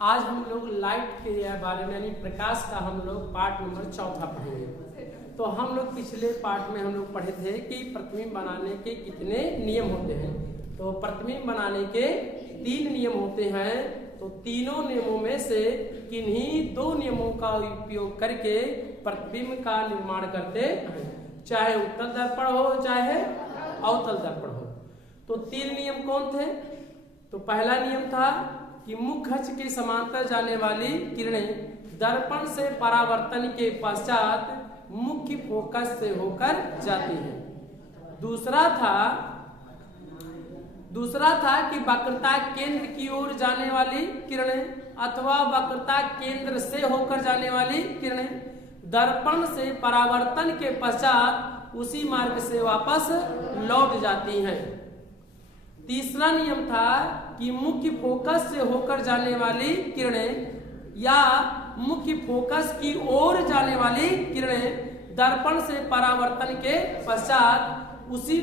आज हम लोग लाइट के बारे में यानी प्रकाश का हम लोग पार्ट नंबर 4 पढ़ेंगे। तो हम लोग पिछले पार्ट में हम लोग पढ़े थे कि प्रतिबिंब बनाने के कितने नियम होते हैं। तो प्रतिबिंब बनाने के 3 नियम होते हैं। तो तीनों नियमों में से किन्हीं 2 नियमों का उपयोग करके प्रतिबिंब का निर्माण करते हैं, चाहे उत्तल दर्पण हो चाहे अवतल दर्पण हो। तो 3 नियम कौन थे? तो पहला नियम था कि मुख्य अक्ष के समांतर जाने वाली किरणें दर्पण से परावर्तन के पश्चात मुख्य फोकस से होकर जाती हैं। दूसरा था कि वक्रता केंद्र की ओर जाने वाली किरणें अथवा वक्रता केंद्र से होकर जाने वाली किरणें दर्पण से परावर्तन के पश्चात उसी मार्ग से वापस लौट जाती हैं। तीसरा नियम था कि मुख्य फोकस से होकर जाने वाली किरणें या मुख्य फोकस की ओर जाने वाली किरणें दर्पण से परावर्तन के पश्चात उसी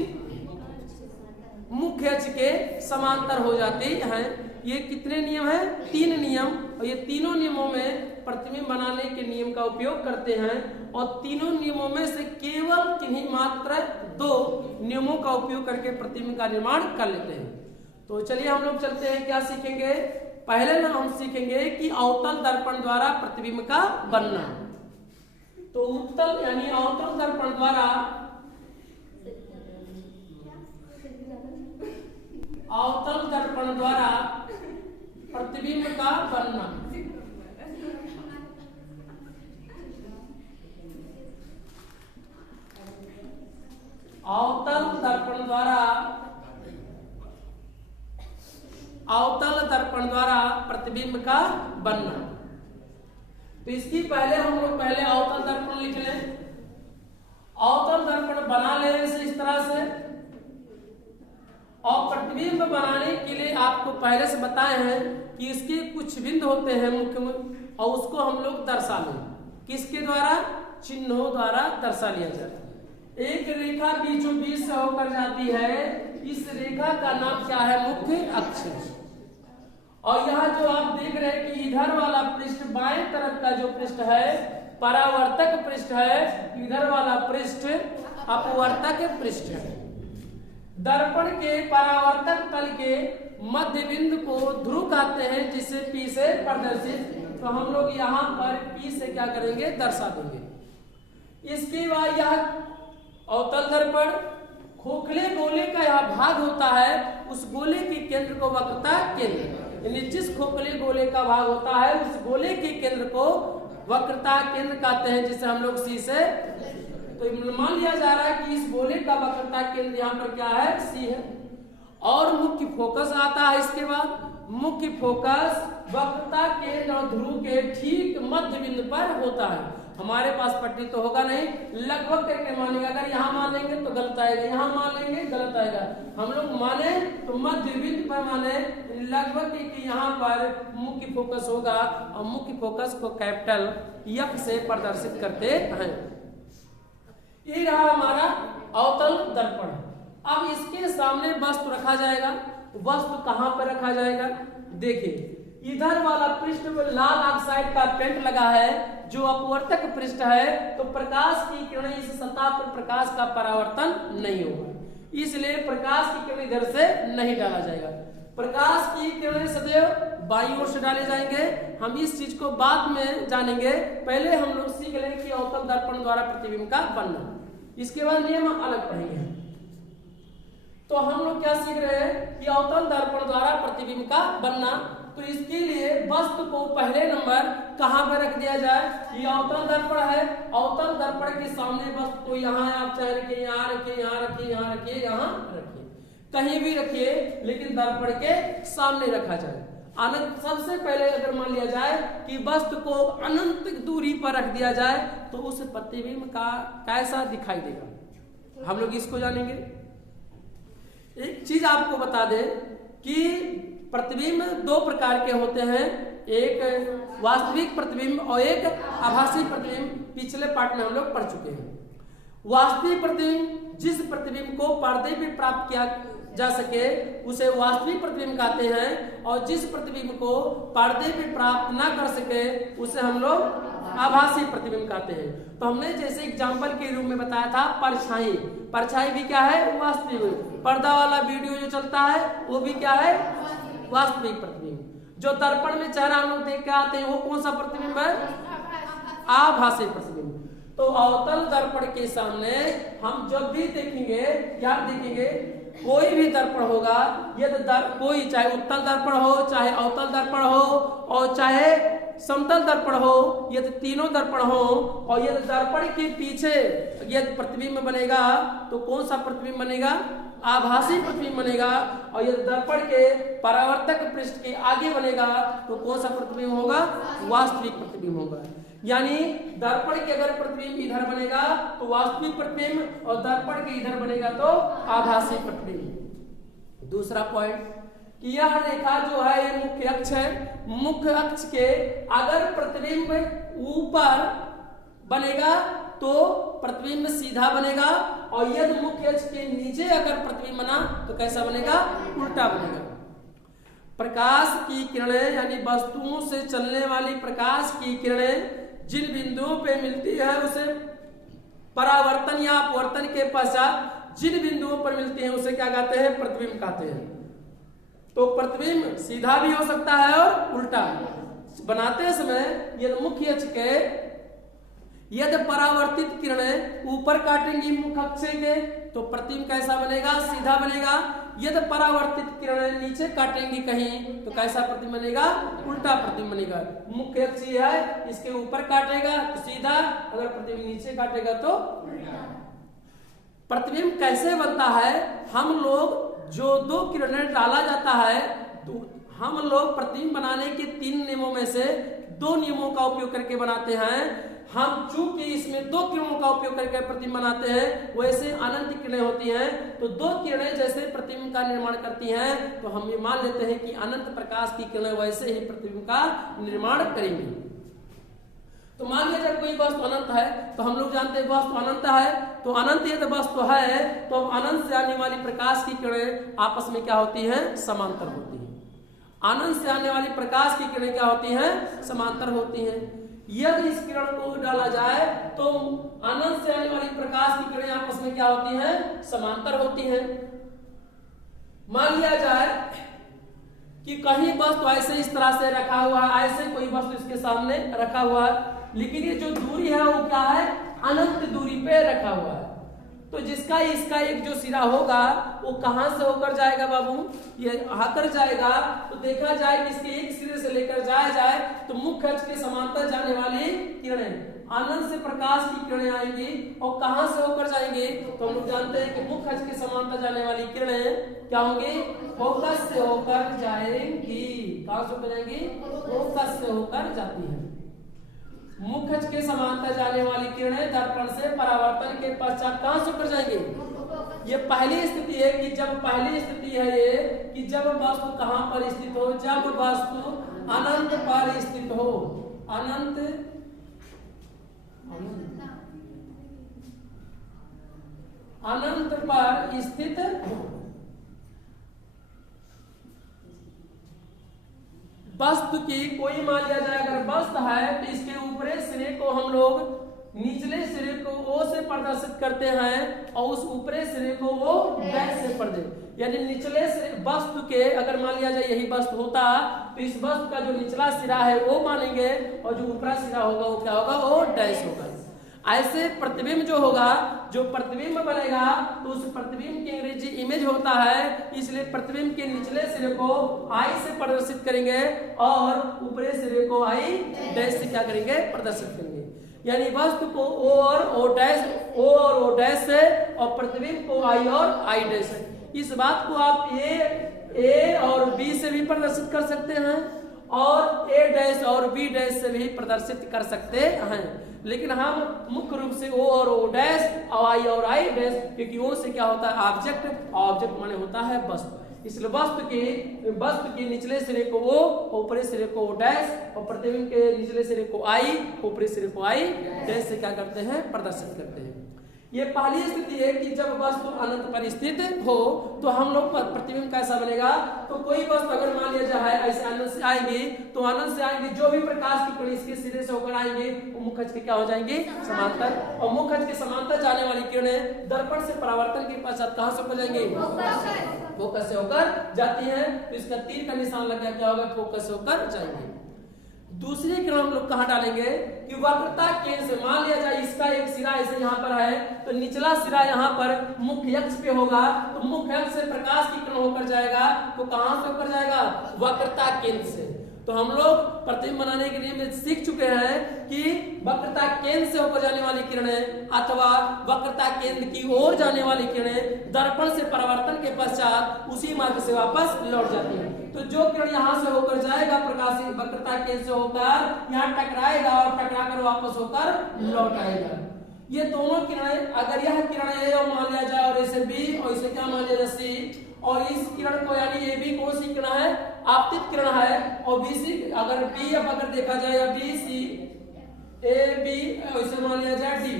मुख्य अक्ष के समांतर हो जाती हैं। ये कितने नियम हैं? 3 नियम। और ये तीनों नियमों में प्रतिबिंब बनाने के नियम का उपयोग करते हैं और तीनों नियमों में से केवल किन्हीं मात्र 2 नियमों का उपयोग करके प्रतिबिंब का निर्माण कर लेते हैं। तो चलिए हम लोग चलते हैं, क्या सीखेंगे? पहले ना हम सीखेंगे कि अवतल दर्पण द्वारा प्रतिबिंब का बनना। तो उत्तल यानी अवतल दर्पण द्वारा प्रतिबिंब का बनना। अवतल दर्पण द्वारा प्रतिबिंब का बनना। तो इसकी पहले हम लोग अवतल दर्पण लिख लें। अवतल दर्पण बना ले इस तरह से। और प्रतिबिंब बनाने के लिए आपको पहले से बताए हैं कि इसके कुछ बिंदु होते हैं मुख्य में, और उसको हम लोग दर्शा लें। किसके द्वारा? चिन्हों द्वारा दर्शा लिया जाता है। एक रेखा बीचों बीच से होकर जाती है, इस रेखा का नाम क्या है? मुख्य अक्ष। और यहाँ जो आप देख रहे हैं कि इधर वाला पृष्ठ बाएं तरफ का जो पृष्ठ है परावर्तक पृष्ठ है, इधर वाला पृष्ठ अपवर्तक पृष्ठ है। दर्पण के परावर्तक तल के मध्य बिंदु को ध्रुव कहते हैं, जिसे P से प्रदर्शित। तो हम लोग यहाँ पर P से क्या करेंगे? दर्शा देंगे। इसके बाद यह अवतल दर्पण खोखले गोले का यह भाग होता है, उस गोले के केंद्र को वक्रता केंद्र, यानी जिस खोखले गोले का भाग होता है उस गोले के केंद्र को वक्रता केंद्र कहते हैं, जिसे हम लोग C से। तो मान लिया जा रहा है कि इस गोले का वक्रता केंद्र यहाँ पर क्या है? C है। और मुख्य फोकस आता है। इसके बाद मुख्य फोकस वक्रता केंद्र और ध्रुव के ठीक मध्य बिंदु पर होता है। हमारे पास पट्टी तो होगा नहीं, लगभग करके मानेंगे। अगर यहाँ मान लेंगे तो गलत आएगा, यहाँ मान लेंगे गलत आएगा। हम लोग माने तो मध्य बिंदु पर माने, लगभग कि यहाँ पर मुख्य फोकस होगा और मुख्य फोकस को कैपिटल F से प्रदर्शित करते हैं। ये रहा हमारा अवतल दर्पण। अब इसके सामने वस्तु रखा जाएगा। वस्तु कहाँ पर रखा जाएगा? देखिए, इधर वाला पृष्ठ में लाल ऑक्साइड का पेंट लगा है जो अपवर्तक पृष्ठ है, तो प्रकाश की किरणें इस सतह पर प्रकाश का परावर्तन नहीं होगा, इसलिए प्रकाश की किरणें इधर से नहीं डाला जाएगा। प्रकाश की किरणें सदैव बाईं ओर से डाले जाएंगे। हम इस चीज को बाद में जानेंगे, पहले हम लोग सीख लें कि अवतल दर्पण द्वारा प्रतिबिंब का बनना। इसके बाद नियम अलग पढ़ेंगे। तो हम लोग क्या सीख रहे हैं कि अवतल दर्पण द्वारा प्रतिबिंब का बनना। तो इसके लिए वस्तु को पहले नंबर कहां पर रख दिया जाए? ये अवतल दर्पण है। अवतल दर्पण के सामने वस्तु को यहाँ आप चाहे रखिए, यहाँ रखिए, यहाँ रखिए, यहाँ रखिए, यहाँ रखिए, कहीं भी रखिए, लेकिन दर्पण के सामने रखा जाए। अनंत सबसे पहले अगर मान लिया जाए कि वस्तु को अनंत दूरी पर रख दिया जाए तो उस प्रतिबिंब का कैसा दिखाई देगा, हम लोग इसको जानेंगे। एक चीज आपको बता दें कि प्रतिबिंब 2 प्रकार के होते हैं, एक वास्तविक प्रतिबिंब और एक आभासी प्रतिबिंब। पिछले पार्ट में हम लोग पढ़ चुके हैं। वास्तविक प्रतिबिंब जिस प्रतिबिंब को पर्दे पे प्राप्त किया जा सके उसे वास्तविक प्रतिबिंब कहते हैं, और जिस प्रतिबिंब को पर्दे पे प्राप्त ना कर सके उसे हम लोग आभासी प्रतिबिंब कहते हैं। तो हमने जैसे एग्जांपल के रूप में बताया था परछाई, परछाई भी क्या है, वास्तविक। पर्दा वाला वीडियो जो चलता है वो भी क्या है, वास्तविक प्रतिबिंब। जो दर्पण में चेहरा हम लोग देख के आते हैं वो कौन सा प्रतिबिंब है, आभासी प्रतिबिंब। तो अवतल दर्पण के सामने हम जब भी देखेंगे क्या देखेंगे, कोई भी दर्पण होगा, यदि कोई चाहे उत्तल दर्पण हो, चाहे अवतल दर्पण हो, और चाहे समतल दर्पण हो, यदि तीनों दर्पण हो, और यदि दर्पण के पीछे यदि प्रतिबिंब बनेगा तो कौन सा प्रतिबिंब बनेगा, आभासी प्रतिबिंब बनेगा। और यदि दर्पण के परावर्तक पृष्ठ के आगे बनेगा तो कौन सा प्रतिबिंब होगा, वास्तविक प्रतिबिंब होगा। यानी दर्पण के अगर प्रतिबिंब इधर बनेगा तो वास्तविक प्रतिबिंब, और दर्पण के इधर बनेगा तो आभासी प्रतिबिंब। दूसरा पॉइंट कि यह रेखा जो है ये मुख्य अक्ष है, मुख्य अक्ष के अगर प्रतिबिंब ऊपर बनेगा तो प्रतिबिंब सीधा बनेगा, और यदि मुख्य अक्ष के नीचे अगर प्रतिबिंब बना तो कैसा बनेगा, उल्टा बनेगा। प्रकाश की किरणें यानी वस्तुओं से चलने वाली प्रकाश की किरणें जिन बिंदुओं पे मिलती है उसे परावर्तन या अपवर्तन के पश्चात जिन बिंदुओं पर मिलती है उसे क्या कहते हैं, प्रतिबिंब कहते हैं। तो प्रतिबिंब सीधा भी हो सकता है और उल्टा। बनाते समय यदि मुख्य अक्ष के यदि परावर्तित किरणें ऊपर काटेंगी मुख्य अक्ष के तो प्रतिबिंब कैसा बनेगा, सीधा बनेगा। यदि परावर्तित किरणें नीचे काटेंगी कहीं तो कैसा प्रतिबिंब बनेगा, उल्टा प्रतिबिंब बनेगा। मुख्य अक्ष है, इसके ऊपर काटेगा तो सीधा, अगर प्रतिबिंब नीचे काटेगा तो प्रतिबिंब कैसे बनता है, हम लोग जो दो किरणें डाला जाता है तो हम लोग प्रतिबिंब बनाने के 3 नियमों में से 2 नियमों का उपयोग करके बनाते हैं। हम चूंकि इसमें 2 किरणों का उपयोग करके प्रतिबिंब बनाते हैं, वैसे अनंत किरणें होती हैं, तो 2 किरणें जैसे प्रतिबिंब का निर्माण करती हैं तो हम ये मान लेते हैं कि अनंत प्रकाश की किरणें वैसे ही प्रतिबिंब का निर्माण करेंगी। तो मान लिया जब कोई वस्तु अनंत है तो हम लोग जानते हैं वस्तु अनंत है, तो अनंत यदि वस्तु है तो अनंत से आने वाली प्रकाश की किरणें आपस में क्या होती हैं, समांतर होती हैं। अनंत से आने वाली प्रकाश की किरणें क्या होती हैं, समांतर होती हैं। यदि इस किरण को डाला जाए तो अनंत से आने वाली प्रकाश की किरणें आपस में क्या होती हैं, समांतर होती हैं। मान लिया जाए कि कहीं वस्तु ऐसे इस तरह से रखा हुआ है, ऐसे कोई वस्तु इसके सामने रखा हुआ है, लेकिन ये जो दूरी है वो क्या है, अनंत दूरी पे रखा हुआ है। तो जिसका इसका एक जो सिरा होगा वो कहां से होकर जाएगा बाबू, ये आकर जाएगा। तो देखा जाए कि इसके एक सिरे से लेकर जाया जाए तो मुख्य अक्ष के समांतर जाने वाली किरणें अनंत से प्रकाश की किरणें आएंगी, और कहां से होकर जाएंगे, तो हम लोग जानते हैं कि मुख्य अक्ष के समांतर जाने वाली किरणें क्या होंगी, फोकस से होकर जाएंगी। कहां से होकर जाएंगी, फोकस से होकर जाती है। मुख्य अक्ष के समांतर जाने वाली किरणें दर्पण से परावर्तन के पश्चात कहां से होकर जाएंगे। ये पहली स्थिति है कि जब पहली स्थिति है ये कि जब वस्तु कहां पर स्थित हो, जब वस्तु अनंत पर स्थित हो, अनंत पर स्थित हो। वस्तु की कोई मान लिया जाए अगर वस्तु है तो इसके ऊपरी सिरे को हम लोग निचले सिरे को O से प्रदर्शित करते हैं और उस ऊपरी सिरे को वो डैश से प्रदर्शित, यानी निचले वस्तु के अगर मान लिया जाए यही वस्तु होता तो इस वस्तु का जो निचला सिरा है वो मानेंगे और जो ऊपरा सिरा होगा वो क्या होगा, वो डैश होगा। ऐसे प्रतिबिंब जो होगा, जो प्रतिबिंब बनेगा तो उस प्रतिबिंब की अंग्रेजी इमेज होता है, इसलिए प्रतिबिंब के निचले सिरे को आई से प्रदर्शित करेंगे और ऊपरी सिरे को आई डैश से क्या करेंगे, प्रदर्शित करेंगे। यानी वस्तु को O और O डैश से और प्रतिबिंब को I और I डैश से। इस बात को आप A और B से भी प्रदर्शित कर सकते हैं और A डैश और B डैश से भी प्रदर्शित कर सकते हैं, लेकिन हम मुख्य रूप से O और O डैश और I और I डैश, क्योंकि O से क्या होता है, ऑब्जेक्ट, ऑब्जेक्ट माने होता है वस्तु, इसलिए वस्तु के निचले सिरे को O, ऊपरी सिरे को O डैश और प्रतिबिंब के निचले सिरे को I, ऊपरी सिरे को I डैश से क्या करते हैं, प्रदर्शित करते हैं। ये पहली स्थिति है कि जब वस्तु अनंत पर स्थित हो तो हम लोग प्रतिबिंब कैसा बनेगा। तो कोई वस्तु अगर मान लिया जाए ऐसे अनंत से आएंगे तो अनंत से आएंगे जो भी प्रकाश की किरण इसके सिरे से होकर आएंगे वो मुखज के क्या हो जाएंगे, समांतर। और मुखज के समांतर जाने वाली किरणें दर्पण से परावर्तन के पश्चात कहां से होकर जाएंगे, फोकस से होकर जाती है। तो इसका तीर का निशान लग गया, क्या होगा, फोकस से होकर जाएंगे। दूसरी किरण हम लोग कहां डालेंगे कि वक्रता केंद्र से मान लिया जाए इसका एक सिरा ऐसे यहाँ पर है तो निचला सिरा यहाँ पर मुख्य अक्ष पे होगा तो मुख्य अक्ष से प्रकाश की किरण होकर जाएगा तो कहां से होकर जाएगा, वक्रता केंद्र से। तो हम लोग प्रतिबिंब बनाने के लिए सीख चुके हैं कि वक्रता केंद्र से होकर जाने वाली किरणें अथवा वक्रता केंद्र की ओर जाने वाली किरणें दर्पण से परावर्तन के पश्चात उसी मार्ग से वापस लौट जाती है। तो जो किरण यहाँ से होकर जाएगा प्रकाश वक्रता केंद्र से होकर यहाँ टकराएगा और टकराकर वापस होकर लौट आएगा। ये दोनों किरणें, अगर यह किरण ए मान लिया जाए और इसे बी और इसे क्या मान लिया जाए सी, और इस किरण को यानी ए बी कौन सी किरण है, आपतित किरण है, और बी सी अगर बी अब अगर देखा जाए या बी सी ए बी इसे मान लिया जाए डी।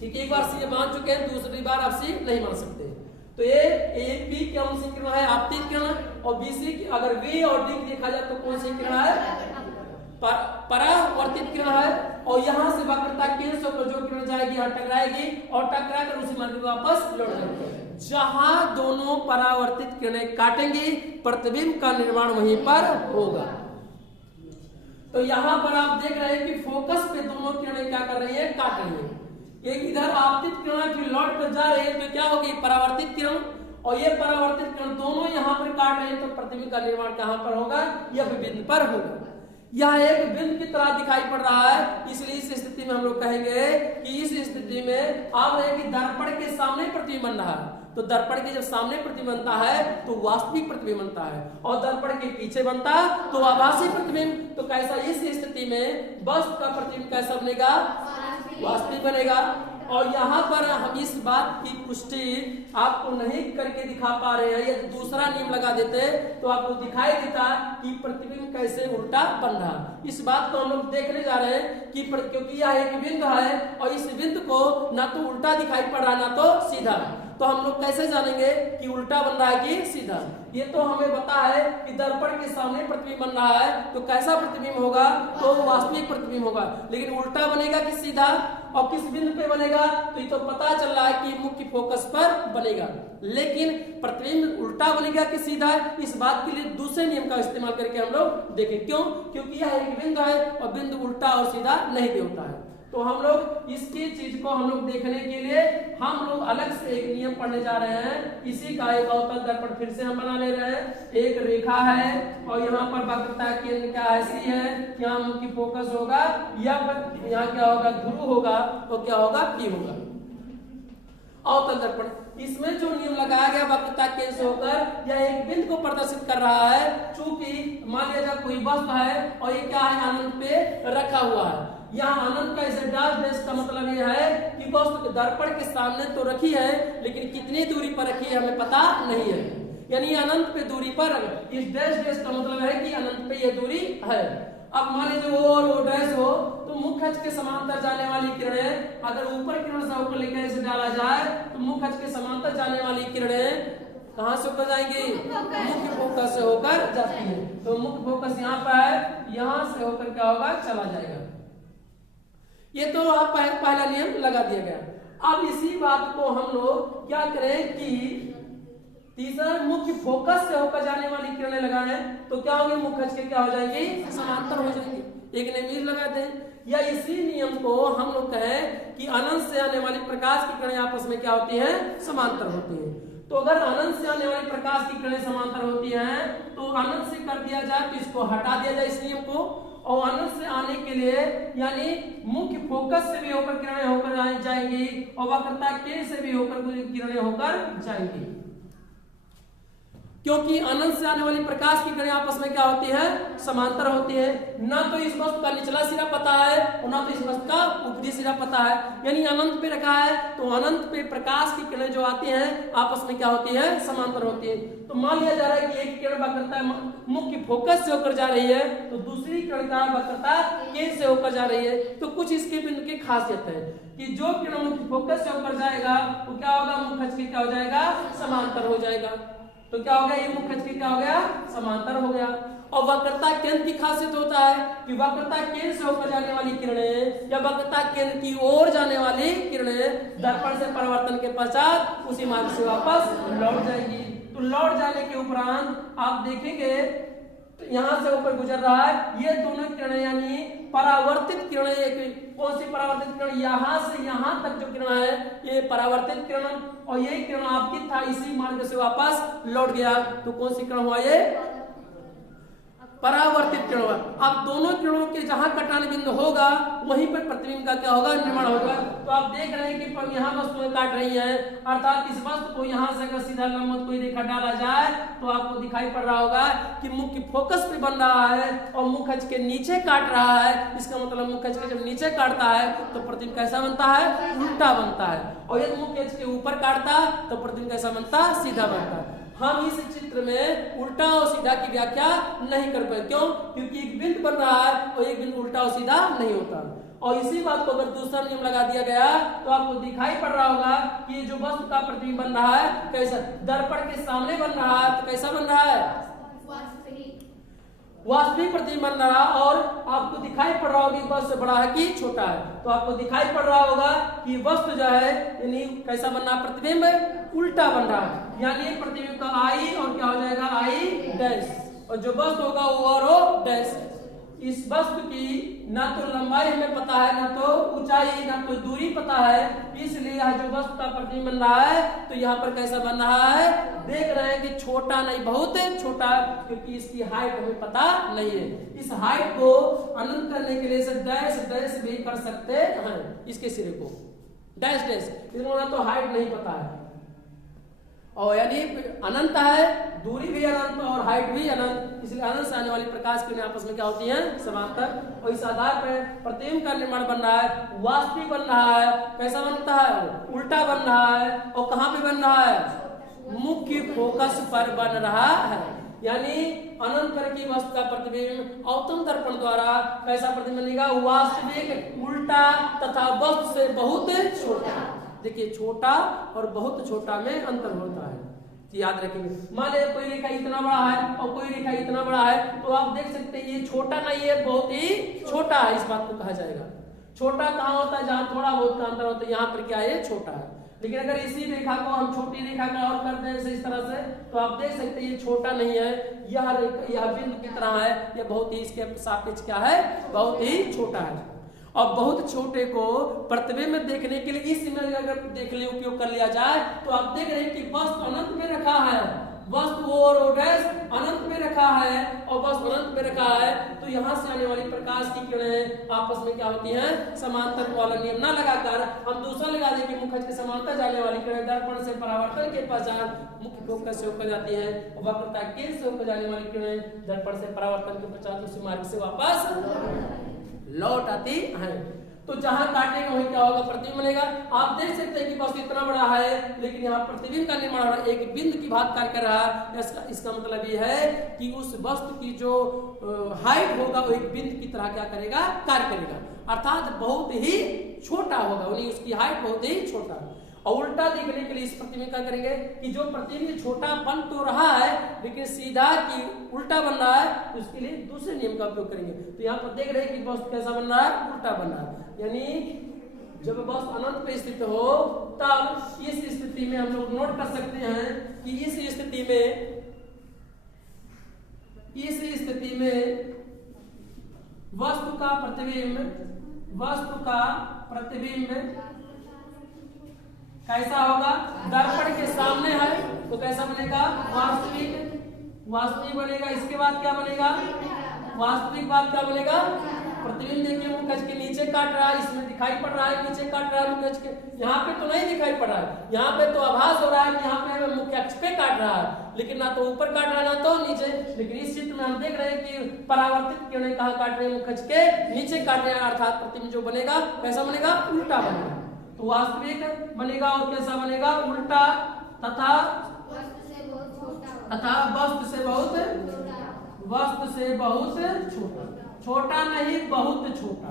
ठीक, एक बार सी मान चुके हैं, दूसरी बार आप सी नहीं मान सकते। तो ए बी कौन सी किरण है, आपतित किरण, और बी सी अगर बी और डी देखा जाए तो कौन सी किरण है, परावर्तित किरण है। और यहाँ से वक्रता केंद्र से जो किरण जाएगी यहाँ टकराएगी और टकरा कर उसी मार्ग में वापस लौट जाएगी। जहां दोनों परावर्तित किरणें काटेंगी प्रतिबिंब का निर्माण वहीं पर होगा। तो यहाँ पर आप देख रहे हैं कि फोकस पे दोनों किरणें क्या कर रही है, काट रही है। एक इधर आपतित किरण फिर लौट कर जा रही है तो क्या होगी, परावर्तित किरण, और ये परावर्तित किरण दोनों यहाँ पर काट रहे हैं तो प्रतिबिंब का निर्माण कहाँ पर होगा, यह बिंदु पर होगा। यह एक बिंदु की तरह दिखाई पड़ रहा है, इसलिए इस स्थिति में हम लोग कहेंगे कि इस स्थिति में आप रहे कि दर्पण के सामने प्रतिबिंब बन रहा है। तो दर्पण के जब सामने प्रतिबिंब बनता है तो वास्तविक प्रतिबिंब बनता है, और दर्पण के पीछे बनता तो आभासी प्रतिबिंब। तो कैसा इस स्थिति में वस्तु का प्रतिबिंब कैसा बनेगा, वास्तविक बनेगा। और यहाँ पर हम इस बात की पुष्टि आपको नहीं करके दिखा पा रहे हैं, यदि दूसरा नियम लगा देते तो आपको दिखाई देता कि प्रतिबिंब कैसे उल्टा बन रहा। इस बात को हम लोग देखने जा रहे हैं कि क्योंकि यह एक बिंदु है और इस बिंदु को ना तो उल्टा दिखाई पड़ रहा ना तो सीधा, तो हम लोग कैसे जानेंगे कि उल्टा बन रहा है कि सीधा। ये तो हमें पता है कि दर्पण के सामने प्रतिबिंब बन रहा है तो कैसा प्रतिबिंब होगा, तो वास्तविक प्रतिबिंब होगा। लेकिन उल्टा बनेगा कि सीधा और किस बिंदु पे बनेगा, तो ये तो पता चल रहा है कि मुख्य फोकस पर बनेगा। लेकिन प्रतिबिंब उल्टा बनेगा कि सीधा, इस बात के लिए दूसरे नियम का इस्तेमाल करके हम लोग देखें। क्यों, क्योंकि यह एक बिंदु है और बिंदु उल्टा और सीधा नहीं होता है। तो हम लोग इसकी चीज को हम लोग देखने के लिए हम लोग अलग से एक नियम पढ़ने जा रहे हैं। इसी का एक अवतल दर्पण फिर से हम बना ले रहे हैं। एक रेखा है और यहाँ पर वक्रता केंद्र क्या ऐसी है, यहाँ मुख्य फोकस होगा, यहाँ क्या होगा, ध्रुव होगा, तो क्या होगा, पी होगा। अवतल दर्पण इसमें जो नियम लगाया गया वक्रता केंद्र से होकर यह एक बिंदु को प्रदर्शित कर रहा है। चूंकि मान लिया जाए कोई वस्तु है और ये क्या है, अनंत पे रखा हुआ है। यहाँ अनंत का इसे डैश का मतलब यह है कि वस्तु दर्पण के सामने तो रखी है लेकिन कितनी दूरी पर रखी है हमें पता नहीं है, यानी अनंत पे दूरी पर। इस डैश का मतलब है कि अनंत पे यह दूरी है। अब मान लीजिए वो और वो डैश हो तो मुख्य अक्ष के समांतर जाने वाली किरणें अगर ऊपर किरण से होकर लेकर इसे डाला जाए तो मुख्य अक्ष के समांतर जाने वाली किरणें कहां से होकर जाएंगी, मुख्य फोकस से होकर जाती है। तो मुख्य फोकस यहाँ पर है, यहाँ से होकर क्या होगा, चला जाएगा। ये तो आप पहला नियम लगा दिया गया। अब इसी बात को हम लोग क्या करें कि तीसरा मुख्य फोकस से होकर जाने वाली किरणें लगाएं तो क्या होगी, मुख्य अक्ष के क्या हो जाएंगी, समांतर हो जाएंगी। एक नियम लगाते हैं या इसी नियम को हम लोग कहें कि अनंत से आने वाली प्रकाश की किरणें आपस में क्या होती है, समांतर होती है। तो अगर अनंत से आने वाली प्रकाश की किरणें समांतर होती हैं तो अनंत से कर दिया जाए तो इसको हटा दिया जाए इस नियम को, और अनंत से आने के लिए यानी मुख्य फोकस से भी होकर किरणें होकर जाएंगी और वक्रता केंद्र से भी होकर किरणें होकर जाएंगी। क्योंकि अनंत से आने वाली प्रकाश की किरणें आपस में क्या होती है, समांतर होती है। ना तो इस वस्तु का निचला सिरा पता है और ना तो इस वस्तु का ऊपरी सिरा पता है, यानी अनंत पे रखा है तो अनंत पे प्रकाश की किरणें जो आती हैं आपस में क्या होती है, समांतर होती है। तो मान लिया जा रहा है कि एक किरण वक्रता मुख्य फोकस से होकर जा रही है तो दूसरी किरण का वक्रता केंद्र से होकर जा रही है। तो कुछ इसके बिंदु की खासियत है कि जो किरण मुख्य फोकस से होकर जाएगा वो क्या होगा, मुख्य अक्ष के क्या हो जाएगा, समांतर हो जाएगा। तो क्या हो गया, ये मुख्य अक्ष के क्या हो गया, समांतर हो गया। और वक्रता केंद्र की खासियत होता है कि वक्रता केंद्र से होकर जाने वाली किरणें या वक्रता केंद्र की ओर जाने वाली किरणें दर्पण से परावर्तन के पश्चात उसी मार्ग से वापस लौट जाएगी। तो लौट जाने के उपरांत आप देखेंगे तो यहां से ऊपर गुजर रहा है, ये दोनों किरणें यानी परावर्तित किरणें। कौन सी परावर्तित किरण, यहां से यहां तक जो किरण है ये परावर्तित किरण, और ये किरण आपतित था इसी मार्ग से वापस लौट गया। तो कौन सी किरण हुआ, ये परावर्तित किरण हुआ। अब दोनों किरणों के जहां कटान बिंदु होगा वहीं पर प्रतिबिंब का क्या होगा, निर्माण होगा। तो आप देख रहे हैं कि यहाँ वस्तुएं काट रही हैं, अर्थात इस वस्तु को यहाँ से अगर सीधा लंबवत कोई रेखा डाला जाए तो आपको दिखाई पड़ रहा होगा कि मुख्य फोकस पे बन रहा है और मुख्य अक्ष के नीचे काट रहा है। इसका मतलब मुख्य अक्ष के जब नीचे काटता है तो प्रतिबिंब कैसा बनता है, उल्टा बनता है, और यदि मुख्य अक्ष के ऊपर काटता तो प्रतिबिंब कैसा बनता, सीधा बनता है। हम इस चित्र में उल्टा और सीधा की व्याख्या नहीं कर पाए, क्यों, क्योंकि एक बिंदु बन रहा है और एक बिंदु उल्टा और सीधा नहीं होता। और इसी बात को अगर दूसरा नियम लगा दिया गया तो आपको दिखाई पड़ रहा होगा कि ये जो वस्तु का प्रतिबिंब बन रहा है कैसा, दर्पण के सामने बन रहा है तो कैसा बन रहा है, वास्तविक प्रतिबिंब बन रहा, और आपको दिखाई पड़ रहा होगा कि वस्तु बड़ा है कि छोटा है। तो आपको दिखाई पड़ रहा होगा कि वस्तु जो है यानी कैसा बन रहा, प्रतिबिंब उल्टा बन रहा है, यानी प्रतिबिंब का आई और क्या हो जाएगा, आई डैश, और जो वस्तु होगा वो और ओ डैश। इस वस्तु की ना तो लंबाई हमें पता है, ना तो ऊंचाई, ना तो दूरी पता है, इसलिए यह जो वस्तु का प्रतिबिंब बन रहा है तो यहाँ पर कैसा बन रहा है, देख रहे हैं कि छोटा नहीं, बहुत छोटा, क्योंकि इसकी हाइट हमें पता नहीं है। इस हाइट को अनंत करने के लिए डैश डैश भी कर सकते हैं, इसके सिरे को डैश डैश, इसमें तो हाइट नहीं पता है, और यानी अनंत है, दूरी भी अनंत और हाइट भी अनंत, इसलिए अनंत से आने वाली प्रकाश किरणें आपस में क्या होती हैं, समांतर। और इस आधार पर प्रतिबिंब का निर्माण बन रहा है, वास्तविक बन रहा है, कैसा बनता है, उल्टा बन रहा है, और कहाँ पे बन रहा है, मुख्य फोकस पर बन रहा है। यानी अनंत कर की वस्तु का प्रतिबिंब अवतम दर्पण द्वारा कैसा प्रतिबिंब बनेगा, वास्तविक, उल्टा तथा वस्तु से बहुत छोटा। देखिए छोटा और बहुत छोटा में अंतर होता है, याद रखेंगे। मान लीजिए कोई रेखा इतना बड़ा है और कोई रेखा इतना बड़ा है, तो आप देख सकते हैं ये छोटा नहीं है, बहुत ही छोटा है, इस बात को कहा जाएगा। छोटा कहाँ होता है, जहाँ थोड़ा बहुत का अंतर होता है, यहाँ पर क्या है, छोटा है। लेकिन अगर इसी रेखा को हम छोटी रेखा का और कर दें इस तरह से, तो आप देख सकते हैं ये छोटा नहीं है, यह बिंदु की तरह है, यह बहुत ही इसके सापेक्ष क्या है, बहुत ही छोटा है। और बहुत छोटे को प्रतिबिंब में देखने के लिए इस इमेज अगर देखने उपयोग कर लिया जाए तो आप देख रहे हैं कि वस्तु अनंत में रखा है, वस्तु और डैश अनंत में रखा है और वस्तु अनंत में रखा है, तो यहाँ से आने वाली प्रकाश की किरणें आपस में क्या होती हैं, समांतर वाला नियम न लगाकर हम दूसरा लगा दें कि मुख्य अक्ष के समांतर जाने वाली किरणें दर्पण से परावर्तन के पश्चात मुख्य फोकस से होकर जाती है, वक्रता केंद्र से होकर जाने वाली किरणें दर्पण से परावर्तन के पश्चात उसी मार्ग से वापस लौट आती है। तो जहां काटेगा वहीं क्या होगा, प्रतिबिंब बनेगा। आप देख सकते हैं कि वस्तु इतना बड़ा है लेकिन यहाँ प्रतिबिंब का निर्माण हो रहा है, एक बिंदु की बात कार्य कर रहा है। इसका मतलब ये है कि उस वस्तु की जो हाइट होगा वो एक बिंदु की तरह क्या करेगा, कार्य करेगा, अर्थात बहुत ही छोटा होगा, उसकी हाइट बहुत ही छोटा। और उल्टा देखने के लिए इस प्रतिबिंब क्या करेंगे कि जो प्रतिबिंब छोटा बन तो रहा है लेकिन सीधा की उल्टा बन रहा है, तो उसके लिए दूसरे नियम का उपयोग करेंगे। तो यहाँ पर देख रहे हैं कि वस्तु कैसा बन रहा है, उल्टा बन रहा है, यानी जब वस्तु अनंत पे स्थित हो तब इस स्थिति में हम लोग नोट कर सकते हैं कि इस स्थिति में वस्तु का प्रतिबिंब कैसा होगा, दर्पण के सामने है तो कैसा बनेगा, वास्तविक बनेगा। इसके बाद क्या बनेगा, वास्तविक बात क्या बनेगा? प्रतिबिंब देखिए मुखज के नीचे काट रहा है, इसमें दिखाई पड़ रहा है नीचे काट रहा है मुखज के, यहाँ पे तो नहीं दिखाई पड़ रहा है, यहाँ पे तो आभास हो रहा है कि यहाँ पे मुख्य अक्ष पे काट रहा है, लेकिन ना तो ऊपर काट रहा है ना तो नीचे। लेकिन इस चित्र में हम देख रहे हैं कि परावर्तित किरणें कहाँ काट रहे हैं? मुखज के नीचे काट रहे हैं, अर्थात प्रतिबिंब जो बनेगा कैसा बनेगा? उल्टा बनेगा। तो वास्तविक बनेगा और कैसा बनेगा? उल्टा तथा वस्तु से बहुत छोटा, छोटा नहीं बहुत छोटा,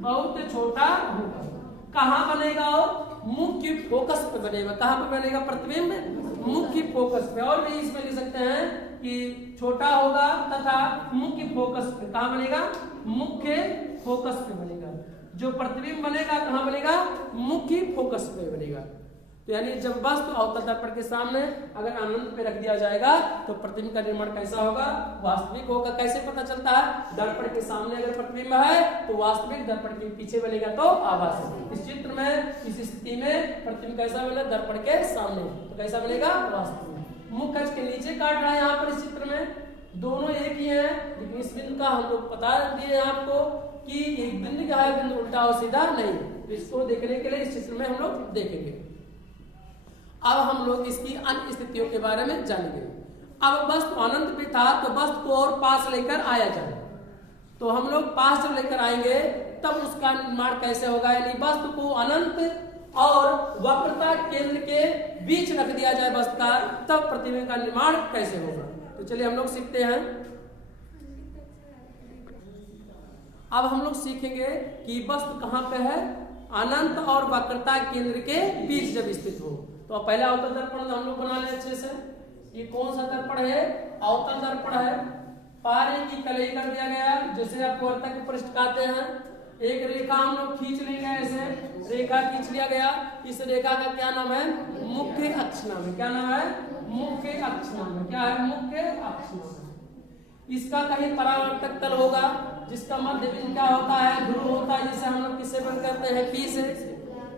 बहुत छोटा होगा। कहाँ बनेगा? और मुख्य फोकस पे बनेगा। कहाँ पे बनेगा प्रतिबिंब? मुख्य फोकस पे। और भी इसमें लिख सकते हैं कि छोटा होगा तथा मुख्य फोकस पे। कहाँ बनेगा? मुख्य फोकस पे बनेगा। जो प्रतिबिंब बनेगा कहाँ बनेगा? मुख्य फोकस पे बनेगा। तो यानी जब वस्तु अवतल दर्पण के सामने अगर अनंत पे रख दिया जाएगा तो प्रतिबिंब का निर्माण कैसा होगा? वास्तविक होगा। कैसे पता चलता है? दर्पण के सामने अगर प्रतिबिंब है तो वास्तविक, दर्पण के पीछे बनेगा तो आभासी। इस चित्र में इस स्थिति में प्रतिबिंब कैसा बनेगा? दर्पण के सामने, तो कैसा बनेगा? वास्तविक। मुखज के नीचे काट रहा है यहाँ पर इस चित्र में, दोनों एक ही है, लेकिन इस बिंदु का हम लोग बता दिए आपको कि एक बिंदु क्या है, बिंदु उल्टा और सीधा नहीं। तो इसको देखने के लिए इस चित्र में हम लोग देखेंगे। अब हम लोग इसकी अन्य स्थितियों के बारे में जानेंगे। अब वस्तु अनंत पे था तो वस्तु को और पास लेकर आया जाए, तो हम लोग पास जब लेकर आएंगे तब उसका निर्माण कैसे होगा? यानी वस्तु को अनंत और वक्रता केंद्र के बीच रख दिया जाए वस्तु का, तब प्रतिबिंब का निर्माण कैसे होगा? तो चलिए हम लोग सीखते हैं। अब हम लोग सीखेंगे कि वस्तु कहाँ पे है? अनंत और वक्रता केंद्र के बीच जब स्थित हो। तो पहले अवतल दर्पण हम लोग बना लें अच्छे से। ये कौन सा दर्पण है? अवतल दर्पण है। पारे की कलई कर दिया गया, जैसे आप वर्तक के पृष्ठ कहते हैं। एक रेखा हम लोग खींच लेंगे, ऐसे रेखा खींच लिया गया। इस रेखा का क्या नाम है? मुख्य अक्ष नाम है। क्या नाम है? मुख्य अक्ष नाम है। क्या है? मुख्य अक्ष नाम है। इसका कहीं परावर्तक तल होगा जिसका मध्य बिंदु क्या होता है? ध्रुव होता है, जिसे हम लोग किससे बंद करते हैं? पी से।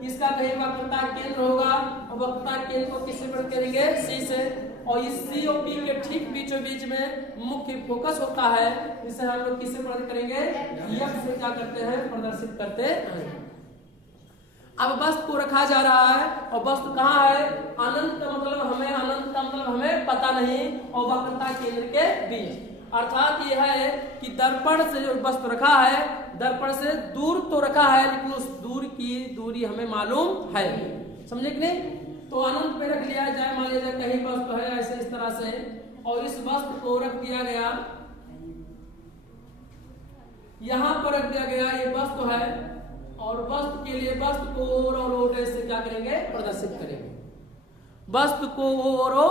इसका कहीं वक्रता केंद्र होगा और वक्रता केंद्र को किससे बंद करेंगे? सी से। और इस सी और पी के ठीक बीचों बीच में मुख्य फोकस होता है, जिसे हम लोग किससे बंद करेंगे? एफ से क्या करते हैं? प्रदर्शित करते हैं। अब वस्तु को रखा जा रहा है और वस्तु कहाँ है? अनंत का मतलब हमें पता नहीं, और वक्रता केंद्र के बीच। अर्थात यह है कि दर्पण से जो वस्तु रखा है, दर्पण से दूर तो रखा है, लेकिन उस दूर की दूरी हमें मालूम है। समझे कि नहीं? तो अनंत पे रख लिया जाए, मान लीजिए कहीं वस्तु है ऐसे इस तरह से, और इस वस्तु को रख दिया गया, यहाँ पर रख दिया गया, ये वस्तु है, और वस्तु के लिए वस्तु को और ओ डैश से क्या करेंगे? प्रदर्शित करेंगे। वस्तु को और ओ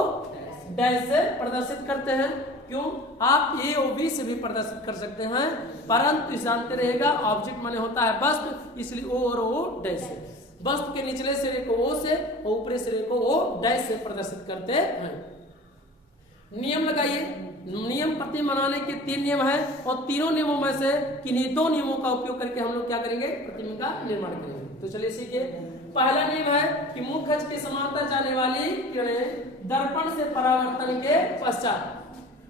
डैश से प्रदर्शित करते हैं। क्यों? आप ए और बी से भी प्रदर्शित कर सकते हैं, परंतु जानते रहेगा ऑब्जेक्ट माने होता है वस्तु, इसलिए ओ और ओ डैश से। वस्तु के निचले सिरे को ओ से और ऊपरी सिरे को ओ डैश से प्रदर्शित करते हैं। नियम लगाइए। नियम प्रतिबिंब बनाने के 3 नियम है, और तीनों नियमों में से किन्हीं 2 नियमों का उपयोग करके हम लोग क्या करेंगे? प्रतिबिंब का निर्माण करेंगे। तो चलिए सीखिए। पहला नियम है कि मुख्य अक्ष के समांतर जाने वाली किरणें दर्पण से परावर्तन के पश्चात,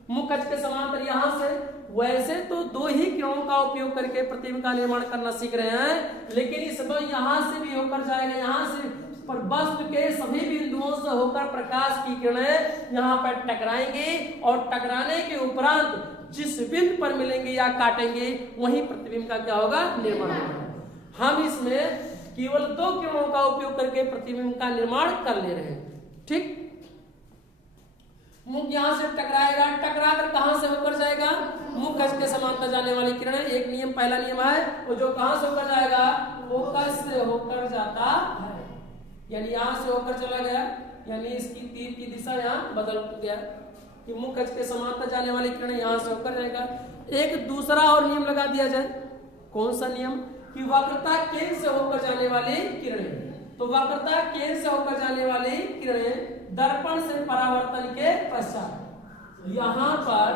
मुख्य अक्ष के समांतर यहाँ से, वैसे तो 2 ही किरणों का उपयोग करके प्रतिबिंब का निर्माण करना सीख रहे हैं, लेकिन इस बार यहाँ से भी होकर जाएगा, यहाँ से, पर वस्तु के सभी बिंदुओं से होकर प्रकाश की किरणें यहाँ पर टकराएंगी, और टकराने के उपरांत जिस बिंदु पर मिलेंगे या काटेंगे वहीं प्रतिबिंब का क्या होगा? निर्माण होगा। हम इसमें केवल 2 किरणों का उपयोग करके प्रतिबिंब का निर्माण कर ले रहे हैं। ठीक? मुख यहाँ से टकराएगा, टकराकर कहां से होकर जाएगा? मुख्य अक्ष के समांतर जाने वाली किरणें। एक नियम, पहला नियम है, वो जो कहां से होकर जाएगा? फोकस से होकर जाता है, यानी यहां से होकर चला गया, यानी इसकी तीर की दिशा यहाँ बदल गया कि मुख्य अक्ष के समांतर जाने वाली किरणें यहां से होकर जाएगा। एक दूसरा और नियम लगा दिया जाए। कौन सा नियम? कि वक्रता केंद्र से होकर जाने वाली किरणें, तो वक्रता केंद्र से होकर जाने वाली किरणें दर्पण से परावर्तन के पश्चात यहाँ पर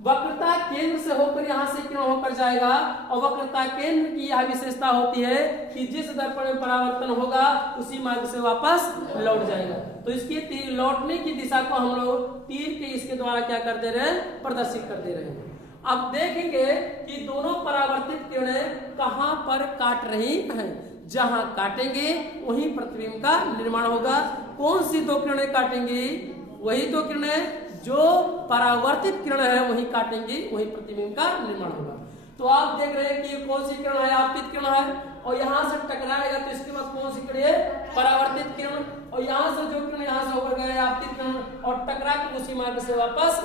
वक्रता केंद्र से होकर यहाँ से किरण होकर जाएगा और वक्रता केंद्र की यह विशेषता होती है कि जिस दर्पण में परावर्तन होगा उसी मार्ग से वापस लौट जाएगा। तो इसकी लौटने की दिशा को हम लोग तीर के इसके द्वारा क्या कर दे रहे हैं, प्रदर्शित कर दे रहे हैं। अब देखेंगे कि दोनों परावर्तित किरणें कहां पर काट रही हैं। जहां काटेंगे वहीं प्रतिबिंब का निर्माण होगा। कौन सी दो किरणें काटेंगी? वही दो किरणें जो परावर्तित किरण है वही काटेंगी, वही प्रतिबिंब का निर्माण होगा। तो आप देख रहे हैं कि कौन सी किरण है, आपतित किरण है, और यहां से टकराएगा तो इसके बाद कौन सी किरण है, परावर्तित किरण, और यहां से जो किरण यहां से होकर गया आपतित किरण और टकरा के उसी मार्ग से वापस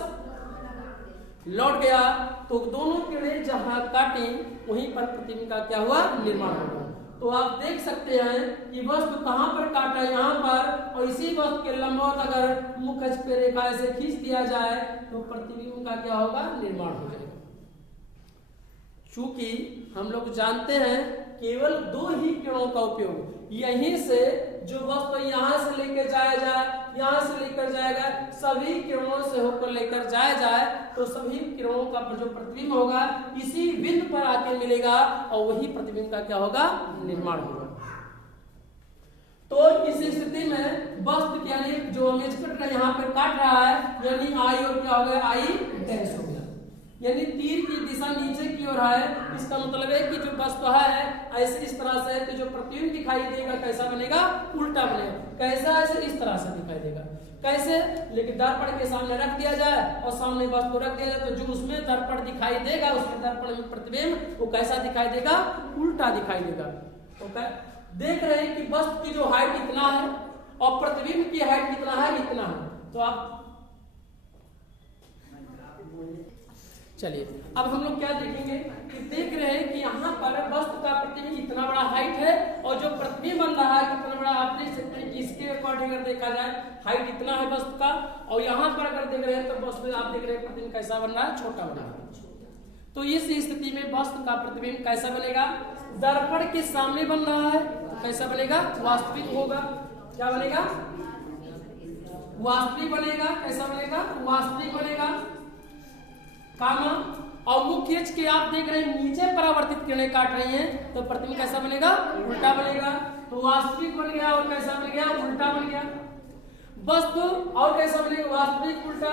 लौट गया। तो दोनों किरणें जहां काटी वहीं पर प्रतिबिंब का क्या हुआ, निर्माण होगा। तो आप देख सकते हैं कि वस्तु कहां पर काटा, यहाँ पर, और इसी वस्तु के लंबवत अगर मुख्य अक्ष पे रेखा से खींच दिया जाए तो प्रतिबिंब का क्या होगा, निर्माण हो जाएगा। चूंकि हम लोग जानते हैं केवल दो ही किरणों का उपयोग, यहीं से जो वस्तु यहाँ से लेकर जाया जाए, यहाँ से लेकर जाएगा, सभी किरणों से होकर लेकर जाया जाए तो सभी किरणों का जो प्रतिबिंब होगा इसी बिंदु पर आके मिलेगा और वही प्रतिबिंब का क्या होगा, निर्माण होगा। तो इस स्थिति में वस्तु यानी जो यहाँ पर काट रहा है यानी आई और क्या हो गया, आई डैश हो गया, यानी तीर की दिशा नीचे की ओर है। इसका मतलब है कि जो वस्तु है ऐसे इस तरह से तो जो प्रतिबिंब दिखाई देगा कैसा बनेगा, उल्टा बनेगा। कैसा, ऐसे इस तरह से दिखाई देगा। कैसे, लेकिन दर्पण के सामने रख दिया जाए और सामने वस्तु रख दिया जाए तो जो उसमें दर्पण दिखाई देगा, उसमें दर्पण में प्रतिबिंब वो कैसा दिखाई देगा, उल्टा दिखाई देगा। तो देख रहे हैं कि वस्तु की जो हाइट इतना है और प्रतिबिंब की हाइट कितना है, इतना है। तो आप चलिए अब हम लोग क्या देखेंगे कि देख रहे हैं कि यहाँ पर वस्तु का प्रतिबिंब इतना बड़ा हाइट है और जो प्रतिबिंब बन रहा है कितना बड़ा, आप देख सकते हैं कि इसके अकॉर्डिंग अगर देखा जाए हाइट इतना है वस्तु का, और यहाँ पर अगर देख रहे हैं तो वस्तु आप देख रहे हैं प्रतिबिंब कैसा बन रहा है, छोटा बना है। तो इस स्थिति में वस्तु का प्रतिबिंब कैसा बनेगा, दर्पण के सामने बन रहा है तो कैसा बनेगा, वास्तविक होगा। क्या बनेगा, वास्तविक बनेगा। कैसा बनेगा, वास्तविक बनेगा। कामा और मुख्य अक्ष के आप देख रहे हैं नीचे परावर्तित किरणें काट रही हैं तो प्रतिबिंब कैसा बनेगा, उल्टा बनेगा। तो वास्तविक बन गया और कैसा बन गया, उल्टा बन गया। वस्तु और कैसा बनेगा, वास्तविक उल्टा।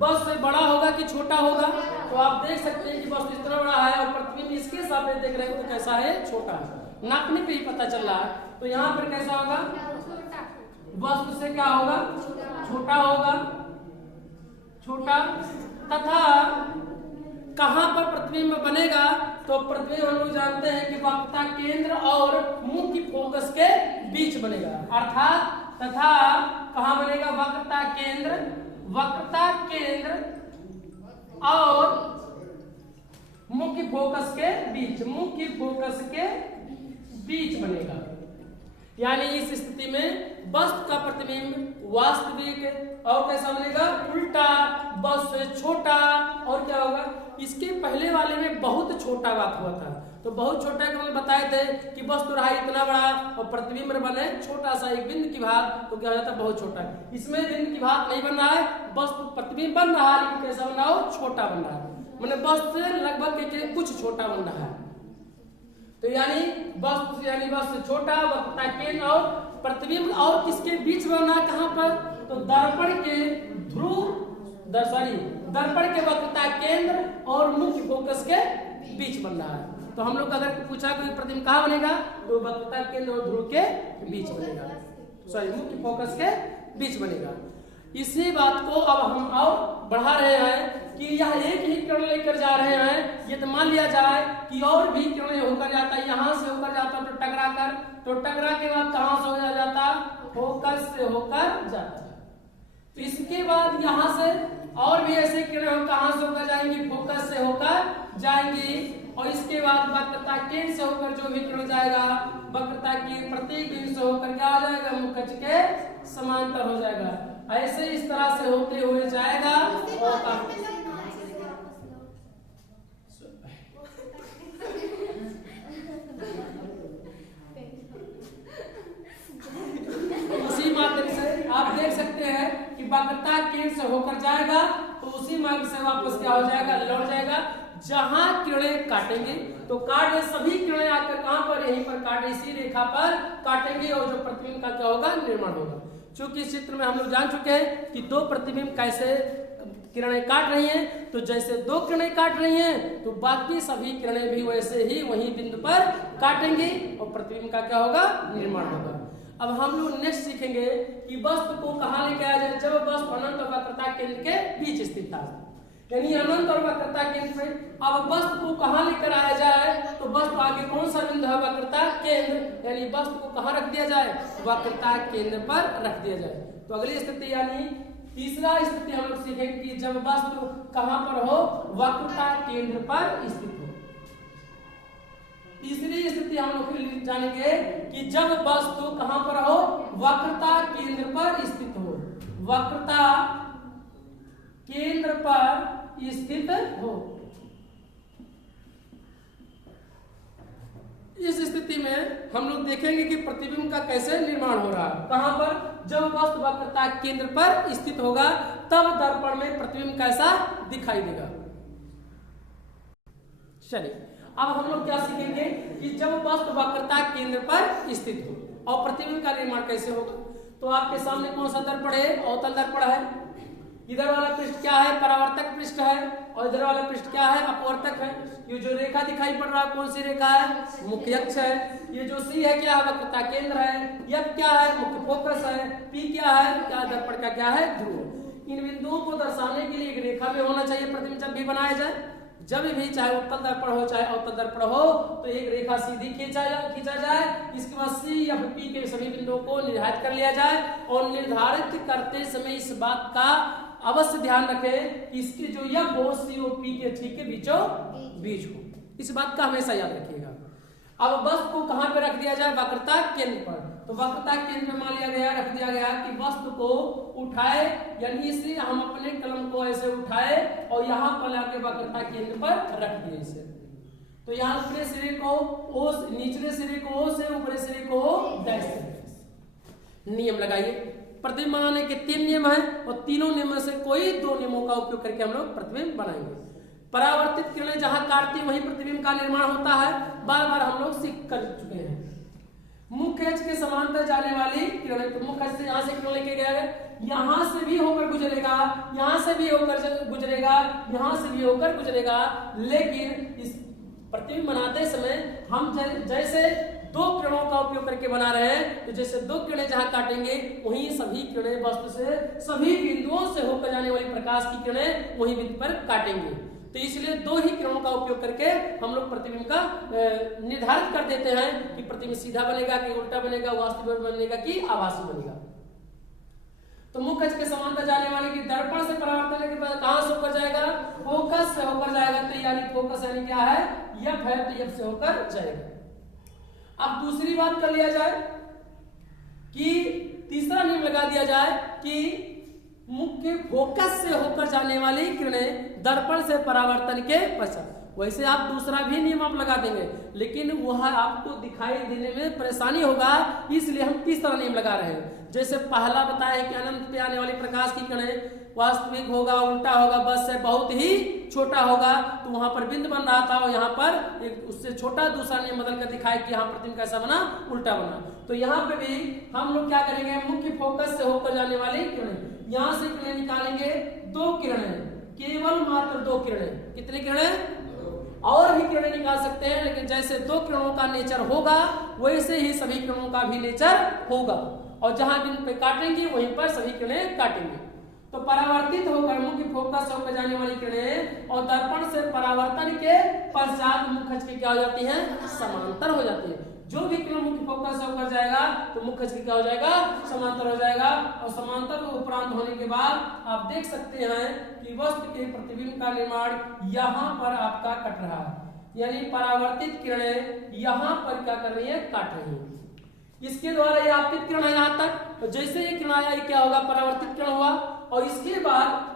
वस्तु से बड़ा होगा कि छोटा होगा, तो आप देख सकते हैं कि वस्तु इतना बड़ा है और प्रतिबिंब इसके सामने देख रहे हैं तो कैसा है, छोटा है। नापने पे ही पता चल रहा है। तो यहाँ पर कैसा होगा, वस्तु से क्या होगा, छोटा होगा, छोटा। तथा कहां पर प्रतिबिंब बनेगा, तो प्रतिबिंब हम लोग जानते हैं कि वक्रता केंद्र और मुख्य फोकस के बीच बनेगा। अर्थात तथा कहां बनेगा, वक्रता केंद्र, वक्रता केंद्र और मुख्य फोकस के बीच, मुख्य फोकस के बीच बनेगा। यानी इस स्थिति में वस्तु का प्रतिबिंब वास्तविक और कैसा बनेगा, उल्टा, वस्तु से छोटा। और क्या होगा, इसके पहले वाले में बहुत छोटा बात हुआ था, तो बहुत छोटा का हम बताए थे कि वस्तु रहा इतना बड़ा और प्रतिबिंब बने छोटा सा एक बिंदु की भाग, तो क्या हो जाता है, बहुत छोटा। इसमें बिंदु की भाग नहीं बन रहा है, वस्तु प्रतिबिंब बन रहा है लेकिन कैसा बन रहा हो, छोटा बन रहा है, मतलब वस्तु से लगभग कुछ छोटा बन रहा है। तो यानी वस्तु छोटा, वक्रता केंद्र और प्रतिबिंब और किसके बीच बनना है, कहां पर, तो दर्पण के दर्पण के वक्रता केंद्र और मुख्य फोकस के बीच बन रहा है। तो हम लोग अगर पूछा कि प्रतिबिंब कहां बनेगा, तो वक्रता केंद्र और ध्रुव के बीच बनेगा, मुख्य फोकस के बीच बनेगा। इसी बात को अब हम और बढ़ा रहे हैं कि यह एक ही किरण लेकर जा रहे हैं। ये तो मान लिया जाए कि और भी किरण होकर जाता है, यहाँ से होकर जाता तो टकरा कर, तो टकरा के बाद कहां से हो जाता, फोकस से होकर जाता है। तो इसके बाद यहाँ से और भी ऐसे किरण कहां से होकर जाएंगी, फोकस से होकर जाएंगी। और इसके बाद वक्रता केंद्र से होकर जो भी किरण जाएगा, वक्रता की प्रत्येक बिंदु से होकर क्या आ जाएगा, मुख्य अक्ष के समांतर हो जाएगा। ऐसे इस तरह से होते हुए जाएगा और इसी माध्यम से आप देख सकते हैं कि वक्रता केंद्र से होकर जाएगा तो उसी मार्ग से वापस क्या हो जाएगा, लौट जाएगा। जहां किरणें काटेंगे तो काट सभी किरणें आकर कहां पर, यहीं पर काट, इसी रेखा पर काटेंगे और जो प्रतिबिंब का क्या होगा, निर्माण होगा। चूंकि इस चित्र में हम लोग जान चुके हैं कि दो प्रतिबिंब कैसे किरणें काट रही हैं, तो जैसे दो किरणें काट रही हैं तो बाकी सभी किरणें भी वैसे ही वही बिंदु पर काटेंगे और प्रतिबिंब का क्या होगा, निर्माण होगा। अब हम लोग नेक्स्ट सीखेंगे कि वस्तु को कहां लेके आया जाए, जब वस्तु अनंत और वक्रता केंद्र के बीच स्थित था, यानी अनंत और वक्रता केंद्र में। अब वस्तु को कहां लेकर आया जाए, तो वस्तु आगे कौन सा बिंदु है, वक्रता केंद्र, यानी वस्तु को कहां रख दिया जाए, वक्रता केंद्र पर रख दिया जाए। तो अगली स्थिति यानी तीसरा स्थिति हम लोग सीखेंगे कि जब वस्तु कहां पर हो, वक्रता केंद्र पर स्थित हो। तीसरी स्थिति हम लोग जानेंगे कि जब वस्तु कहां पर हो, वक्रता केंद्र पर स्थित हो, वक्रता केंद्र पर स्थित हो। इस स्थिति में हम लोग देखेंगे कि प्रतिबिंब का कैसे निर्माण हो रहा है, कहां पर, जब वस्तु वक्रता केंद्र पर स्थित होगा तब दर्पण में प्रतिबिंब कैसा दिखाई देगा। चलिए अब हम लोग क्या सीखेंगे कि जब वस्तु वक्रता केंद्र पर स्थित हो और प्रतिबिंब का निर्माण कैसे होगा। तो आपके सामने कौन सा दर्पण है, अवतल दर्पण है। इधर वाला पृष्ठ क्या है, परावर्तक पृष्ठ है, और इधर वाला पृष्ठ क्या है, अपवर्तक है। ये जो रेखा दिखाई पड़ रहा है कौन सी रेखा है, मुख्य अक्ष है। ये जो सी है क्या है, वक्रता केंद्र है। एफ क्या है, मुख्य फोकस है। पी क्या है, क्या दर्पण का क्या है, ध्रुव। इन बिंदुओं को दर्शाने के लिए एक रेखा में होना चाहिए प्रतिबिंब जब भी बनाया जाए। जब भी चाहे उत्तल दर्पण हो चाहे अवतल दर्पण हो तो एक रेखा सीधी खींचा जाए। इसके बाद सी या पी के सभी बिंदुओं को निर्धारित कर लिया जाए और निर्धारित करते समय इस बात का अवश्य ध्यान रखें कि इसके जो यह हो सी और पी के ठीक के बीचों बीच हो। इस बात का हमेशा याद रखिएगा। अब वस्तु को कहां पे रख दिया जाए, वक्रता केंद्र पर। तो वक्रता केंद्र में मान लिया गया, रख दिया गया कि वस्तु को उठाए, यानी इसे हम अपने कलम को ऐसे उठाए और यहाँ पर लाके वक्रता केंद्र पर रख दिए इसे। तो यहाँ ऊपरी सिरे को ओ, निचले सिरे को ओ से, ऊपरी सिरे को डैश से। नियम लगाइए। प्रतिबिंब बनाने के 3 नियम हैं और तीनों नियमों से कोई 2 नियमों का उपयोग करके हम लोग प्रतिबिंब बनाएंगे। परावर्तित किरणें जहां काटती वहीं प्रतिबिंब का निर्माण होता है, बार बार हम लोग सीख कर चुके हैं। मुख्य अक्ष के समांतर जाने वाली किरणें, तो मुख्य अक्ष से यहाँ से किरण लेके गया है, यहाँ से भी होकर गुजरेगा, यहाँ से भी होकर गुजरेगा, यहाँ से भी होकर गुजरेगा। लेकिन इस प्रतिबिंब बनाते समय हम जैसे 2 किरणों का उपयोग करके बना रहे हैं, तो जैसे 2 किरणें जहां काटेंगे वहीं सभी किरणें वस्तु से सभी बिंदुओं से होकर जाने वाली प्रकाश की किरणें वहीं बिंदु पर काटेंगे। तो इसलिए 2 ही किरणों का उपयोग करके हम लोग प्रतिबिंब का निर्धारित कर देते हैं कि प्रतिबिंब सीधा बनेगा कि उल्टा बनेगा, वास्तविक बनेगा कि आभासी बनेगा। तो मुख्य अक्ष के समांतर जाने वाले की दर्पण से परावर्तन के बाद कहां से होकर जाएगा, फोकस से होकर जाएगा। तो यानी फोकस यानी क्या है, एफ है, तो एफ से होकर जाएगा। अब दूसरी बात कर लिया जाए कि तीसरा नियम लगा दिया जाए कि मुख्य फोकस से होकर जाने वाली किरणें दर्पण से परावर्तन के पश्चात, वैसे आप दूसरा भी नियम आप लगा देंगे लेकिन वह आपको दिखाई देने में परेशानी होगा, इसलिए हम तीसरा नियम लगा रहे हैं। जैसे पहला बताया कि अनंत पे आने वाली प्रकाश की किरणें वास्तविक होगा, उल्टा होगा, बस से बहुत ही छोटा होगा, तो वहां पर बिंदु बन रहा था और यहाँ पर एक उससे छोटा दूसरा नियम बदल कर दिखाए कि यहाँ प्रतिबिंब कैसा बना, उल्टा बना। तो यहाँ पे भी हम लोग क्या करेंगे, मुख्य फोकस से होकर जाने वाली किरणें, यहाँ से किरणें निकालेंगे 2 किरणें, केवल मात्र 2 किरणें। कितनी किरणें, और भी किरणें निकाल सकते हैं, लेकिन जैसे 2 किरणों का नेचर होगा वैसे ही सभी किरणों का भी नेचर होगा और जहां बिंदु पे काटेंगे वहीं पर सभी किरणें काटेंगे। तो परावर्तित होकर मुख्य फोकस होकर जाने वाली किरणें और दर्पण से परावर्तन के पश्चात मुख्य अक्ष की क्या हो जाती हैं, समांतर हो जाती है। जो भी किरण मुख्य फोकस होकर जाएगा तो मुख्य अक्ष की क्या हो जाएगा, समांतर हो जाएगा। और समांतर उपरांत होने के बाद आप देख सकते हैं कि वस्तु के प्रतिबिंब का निर्माण यहाँ पर आपका कट रहा है, यानी परावर्तित किरणें यहाँ पर क्या कर रही है, काट रही है। इसके द्वारा ये आपतित किरण है यहाँ तक, तो जैसे ये किरण आया क्या होगा, परावर्तित किरण हुआ। और इसके बाद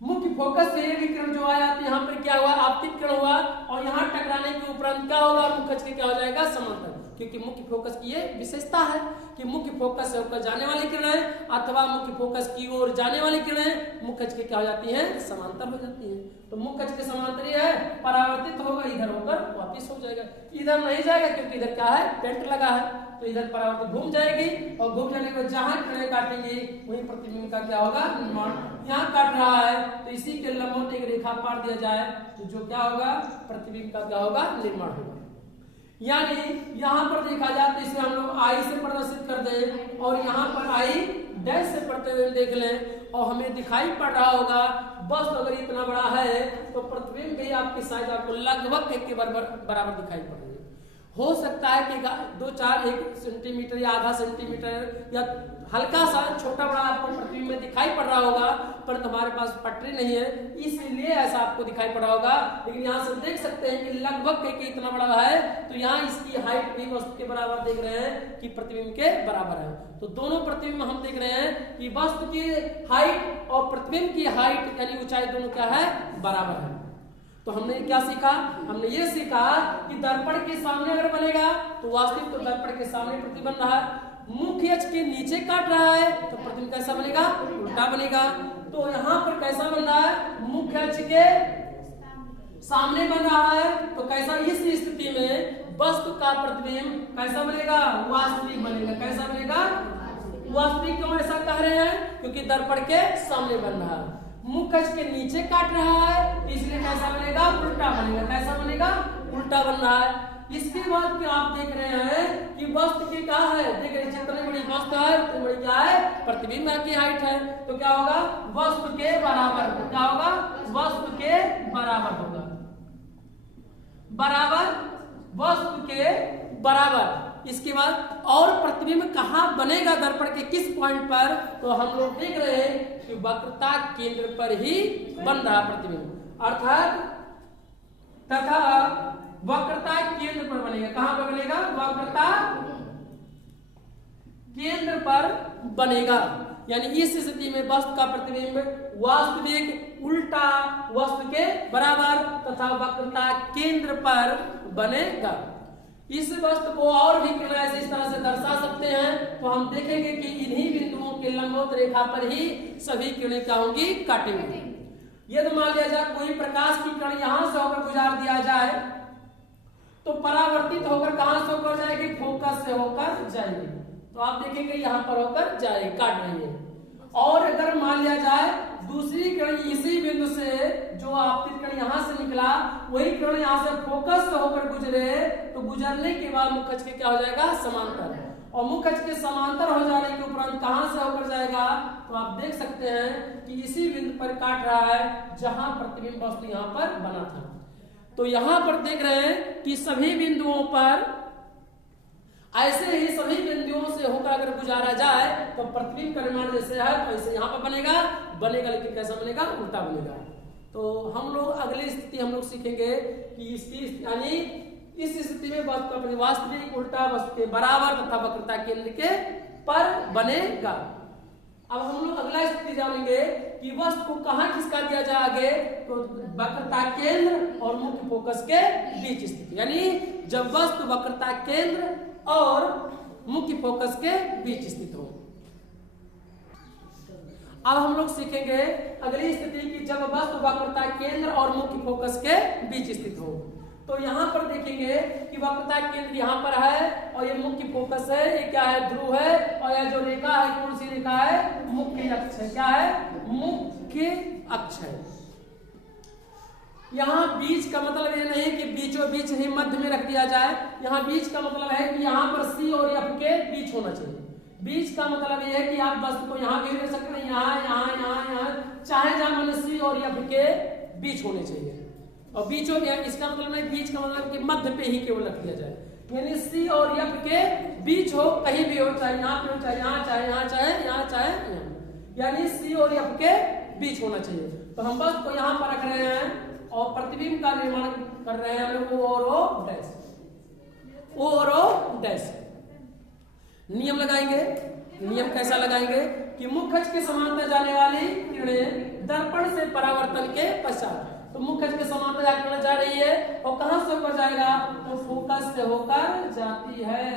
मुख्य फोकस से ये किरण जो आया तो यहाँ पर क्या हुआ, आपतित किरण हुआ और यहाँ टकराने के उपरांत क्या होगा, मुख्य अक्ष के क्या हो जाएगा, समांतर। क्योंकि मुख्य फोकस की ये विशेषता है कि मुख्य फोकस से होकर जाने वाली किरणें अथवा मुख्य फोकस की ओर जाने वाली किरणें मुख्य अक्ष के क्या हो जाती हैं, समांतर हो जाती हैं। तो मुख्य अक्ष के समांतर है, परावर्तित होगा, इधर होकर वापिस हो जाएगा। इधर नहीं जाएगा क्योंकि इधर क्या है, पेंट लगा है, तो इधर परावर्तित घूम जाएगी और घूम जाने के बाद जहां किरणें काटेंगी वहीं प्रतिबिंब का क्या होगा, निर्माण। यहाँ काट रहा है तो इसी के लंबवत एक रेखा पार दिया जाए तो जो क्या होगा, प्रतिबिंब का क्या होगा, निर्माण होगा। यानी यहाँ पर देखा जाए तो इसे हम लोग आई से प्रदर्शित कर दें और यहाँ पर आई डैश से पढ़ते हुए देख लें और हमें दिखाई पड़ रहा होगा बस अगर इतना बड़ा है तो प्रतिबिंब भी आपकी साइज आपको लगभग एक के बराबर दिखाई पड़ रही है। हो सकता है कि 1 सेंटीमीटर या आधा सेंटीमीटर या हल्का सा छोटा बड़ा आपको प्रतिबिंब में दिखाई पड़ रहा होगा, पर तुम्हारे पास पटरी नहीं है इसलिए ऐसा आपको दिखाई पड़ रहा होगा। लेकिन यहाँ से देख सकते हैं कि लगभग इतना बड़ा है, तो यहाँ इसकी हाइट भी वस्तु के बराबर देख रहे हैं कि प्रतिबिंब के बराबर है। तो दोनों प्रतिबिंब हम देख रहे हैं कि वस्तु की हाइट और प्रतिबिंब की हाइट यानी ऊंचाई दोनों क्या है, बराबर है। तो हमने क्या सीखा, हमने ये सीखा कि दर्पण के सामने अगर बनेगा तो वास्तविक तो दर्पण के सामने प्रतिबिंब बन रहा है, मुख्य अक्ष के नीचे काट रहा है तो प्रतिबिंब कैसा बनेगा, उल्टा बनेगा। तो यहाँ पर कैसा बन रहा है, मुख्य अक्ष के सामने बन रहा है तो कैसा, इस स्थिति में वस्तु का प्रतिबिंब कैसा बनेगा, वास्तविक बनेगा। कैसा बनेगा, वास्तविक। क्यों ऐसा कह रहे हैं, क्योंकि दर्पण के सामने बन रहा है, मुख्य अक्ष के नीचे काट रहा है इसलिए कैसा बनेगा, उल्टा बनेगा। कैसा बनेगा, उल्टा बन रहा है। इसके बाद क्या आप देख रहे हैं कि वस्तु की क्या है, देख रहे हैं जितनी बड़ी वस्तु है उतनी बड़ी क्या है, प्रतिबिंब की हाइट है। तो क्या होगा, वस्तु के बराबर, क्या होगा, वस्तु के बराबर होगा, बराबर वस्तु के बराबर। इसके बाद और प्रतिबिंब कहाँ बनेगा, दर्पण के किस पॉइंट पर, तो हम लोग देख रहे हैं कि वक्रता केंद्र पर ही बन रहा प्रतिबिंब, अर्थात तथा वक्रता केंद्र पर बनेगा। कहां पर बनेगा, वक्रता केंद्र पर बनेगा। यानी इस स्थिति में वस्तु का प्रतिबिंब वास्तविक उल्टा वस्तु के बराबर तथा वक्रता केंद्र पर बनेगा। इस वस्तु को और भी किरणें इस तरह से दर्शा सकते हैं तो हम देखेंगे कि इन्हीं बिंदुओं के लंबवत रेखा पर ही सभी किरणें क्या होंगी, काटेंगी। यदि मान लिया जाए कोई प्रकाश की किरण यहां से होकर गुजार दिया जाए तो परावर्तित होकर कहां से होकर जाएगी, फोकस से होकर जाएगी। तो आप देखेंगे यहां पर होकर जाएगी, काट रही है। और अगर मान लिया जाए दूसरी किरण इसी बिंदु से जो आपतित किरण यहां से निकला वही किरण यहां से फोकस से होकर गुजरे तो गुजरने के बाद मुख्य अक्ष के क्या हो जाएगा, समांतर। और मुख्य अक्ष के समांतर हो जाने के उपरांत कहां से होकर जाएगा, तो आप देख सकते हैं कि इसी बिंदु पर काट रहा है जहां प्रतिबिंब वस्तु यहां पर बना था। तो यहां पर देख रहे हैं कि सभी बिंदुओं पर ऐसे ही सभी बिंदुओं से होकर अगर गुजारा जाए तो प्रतिबिंब का निर्माण जैसे है तो ऐसे यहाँ पर बनेगा लेकिन कैसा बनेगा, उल्टा बनेगा। तो हम लोग अगली स्थिति हम लोग सीखेंगे कि इसकी यानी इस स्थिति में वास्तविक उल्टा वस्तु के बराबर तथा वक्रता केंद्र के पर बनेगा। अब हम लोग अगला स्थिति जानेंगे कि वस्तु को कहाँ खिसका दिया जाए आगे, तो वक्रता केंद्र और मुख्य फोकस के बीच स्थिति, यानी जब वस्तु वक्रता केंद्र और मुख्य फोकस के बीच स्थित हो। अब हम लोग सीखेंगे अगली स्थिति की जब वस्तु वक्रता केंद्र और मुख्य फोकस के बीच स्थित हो। तो यहाँ पर देखेंगे कि वक्रता केंद्र यहाँ पर है और ये मुख्य फोकस है, ये क्या है, ध्रुव है, और यह जो रेखा है कौन सी रेखा है, मुख्य अक्ष है। क्या है, मुख्य अक्ष है। यहाँ बीच का मतलब ये नहीं कि बीचों बीच ही मध्य में रख दिया जाए, यहाँ बीच का मतलब है कि यहाँ पर सी और एफ के बीच होना चाहिए। बीच का मतलब ये है कि आप वस्तु को यहाँ भी रख सकते हैं, यहाँ यहाँ यहाँ यहाँ, चाहे जहाँ मतलब सी और एफ के बीच होने चाहिए। और बीचों के इसका मतलब नहीं, बीच का मतलब कि मध्य पे ही केवल रख दिया जाए, यानी सी और एफ के बीच हो, कहीं भी हो, चाहे यहाँ पे हो, चाहे यहाँ, चाहे यहाँ, चाहे यहाँ, चाहे यहाँ, यानी सी और एफ के बीच होना चाहिए। तो हम वस्तु को यहाँ पर रख रहे हैं और प्रतिबिंब का निर्माण कर रहे हैं हम लोग ओ और ओ डैश, ओ और ओ डैश। नियम लगाएंगे। नियम कैसा लगाएंगे कि मुख्य अक्ष के समांतर जाने वाली किरणें दर्पण से परावर्तन के पश्चात। तो मुख्य अक्ष के समांतर जाकर जा रही है और कहां से होकर जाएगा, तो फोकस से होकर जाती है।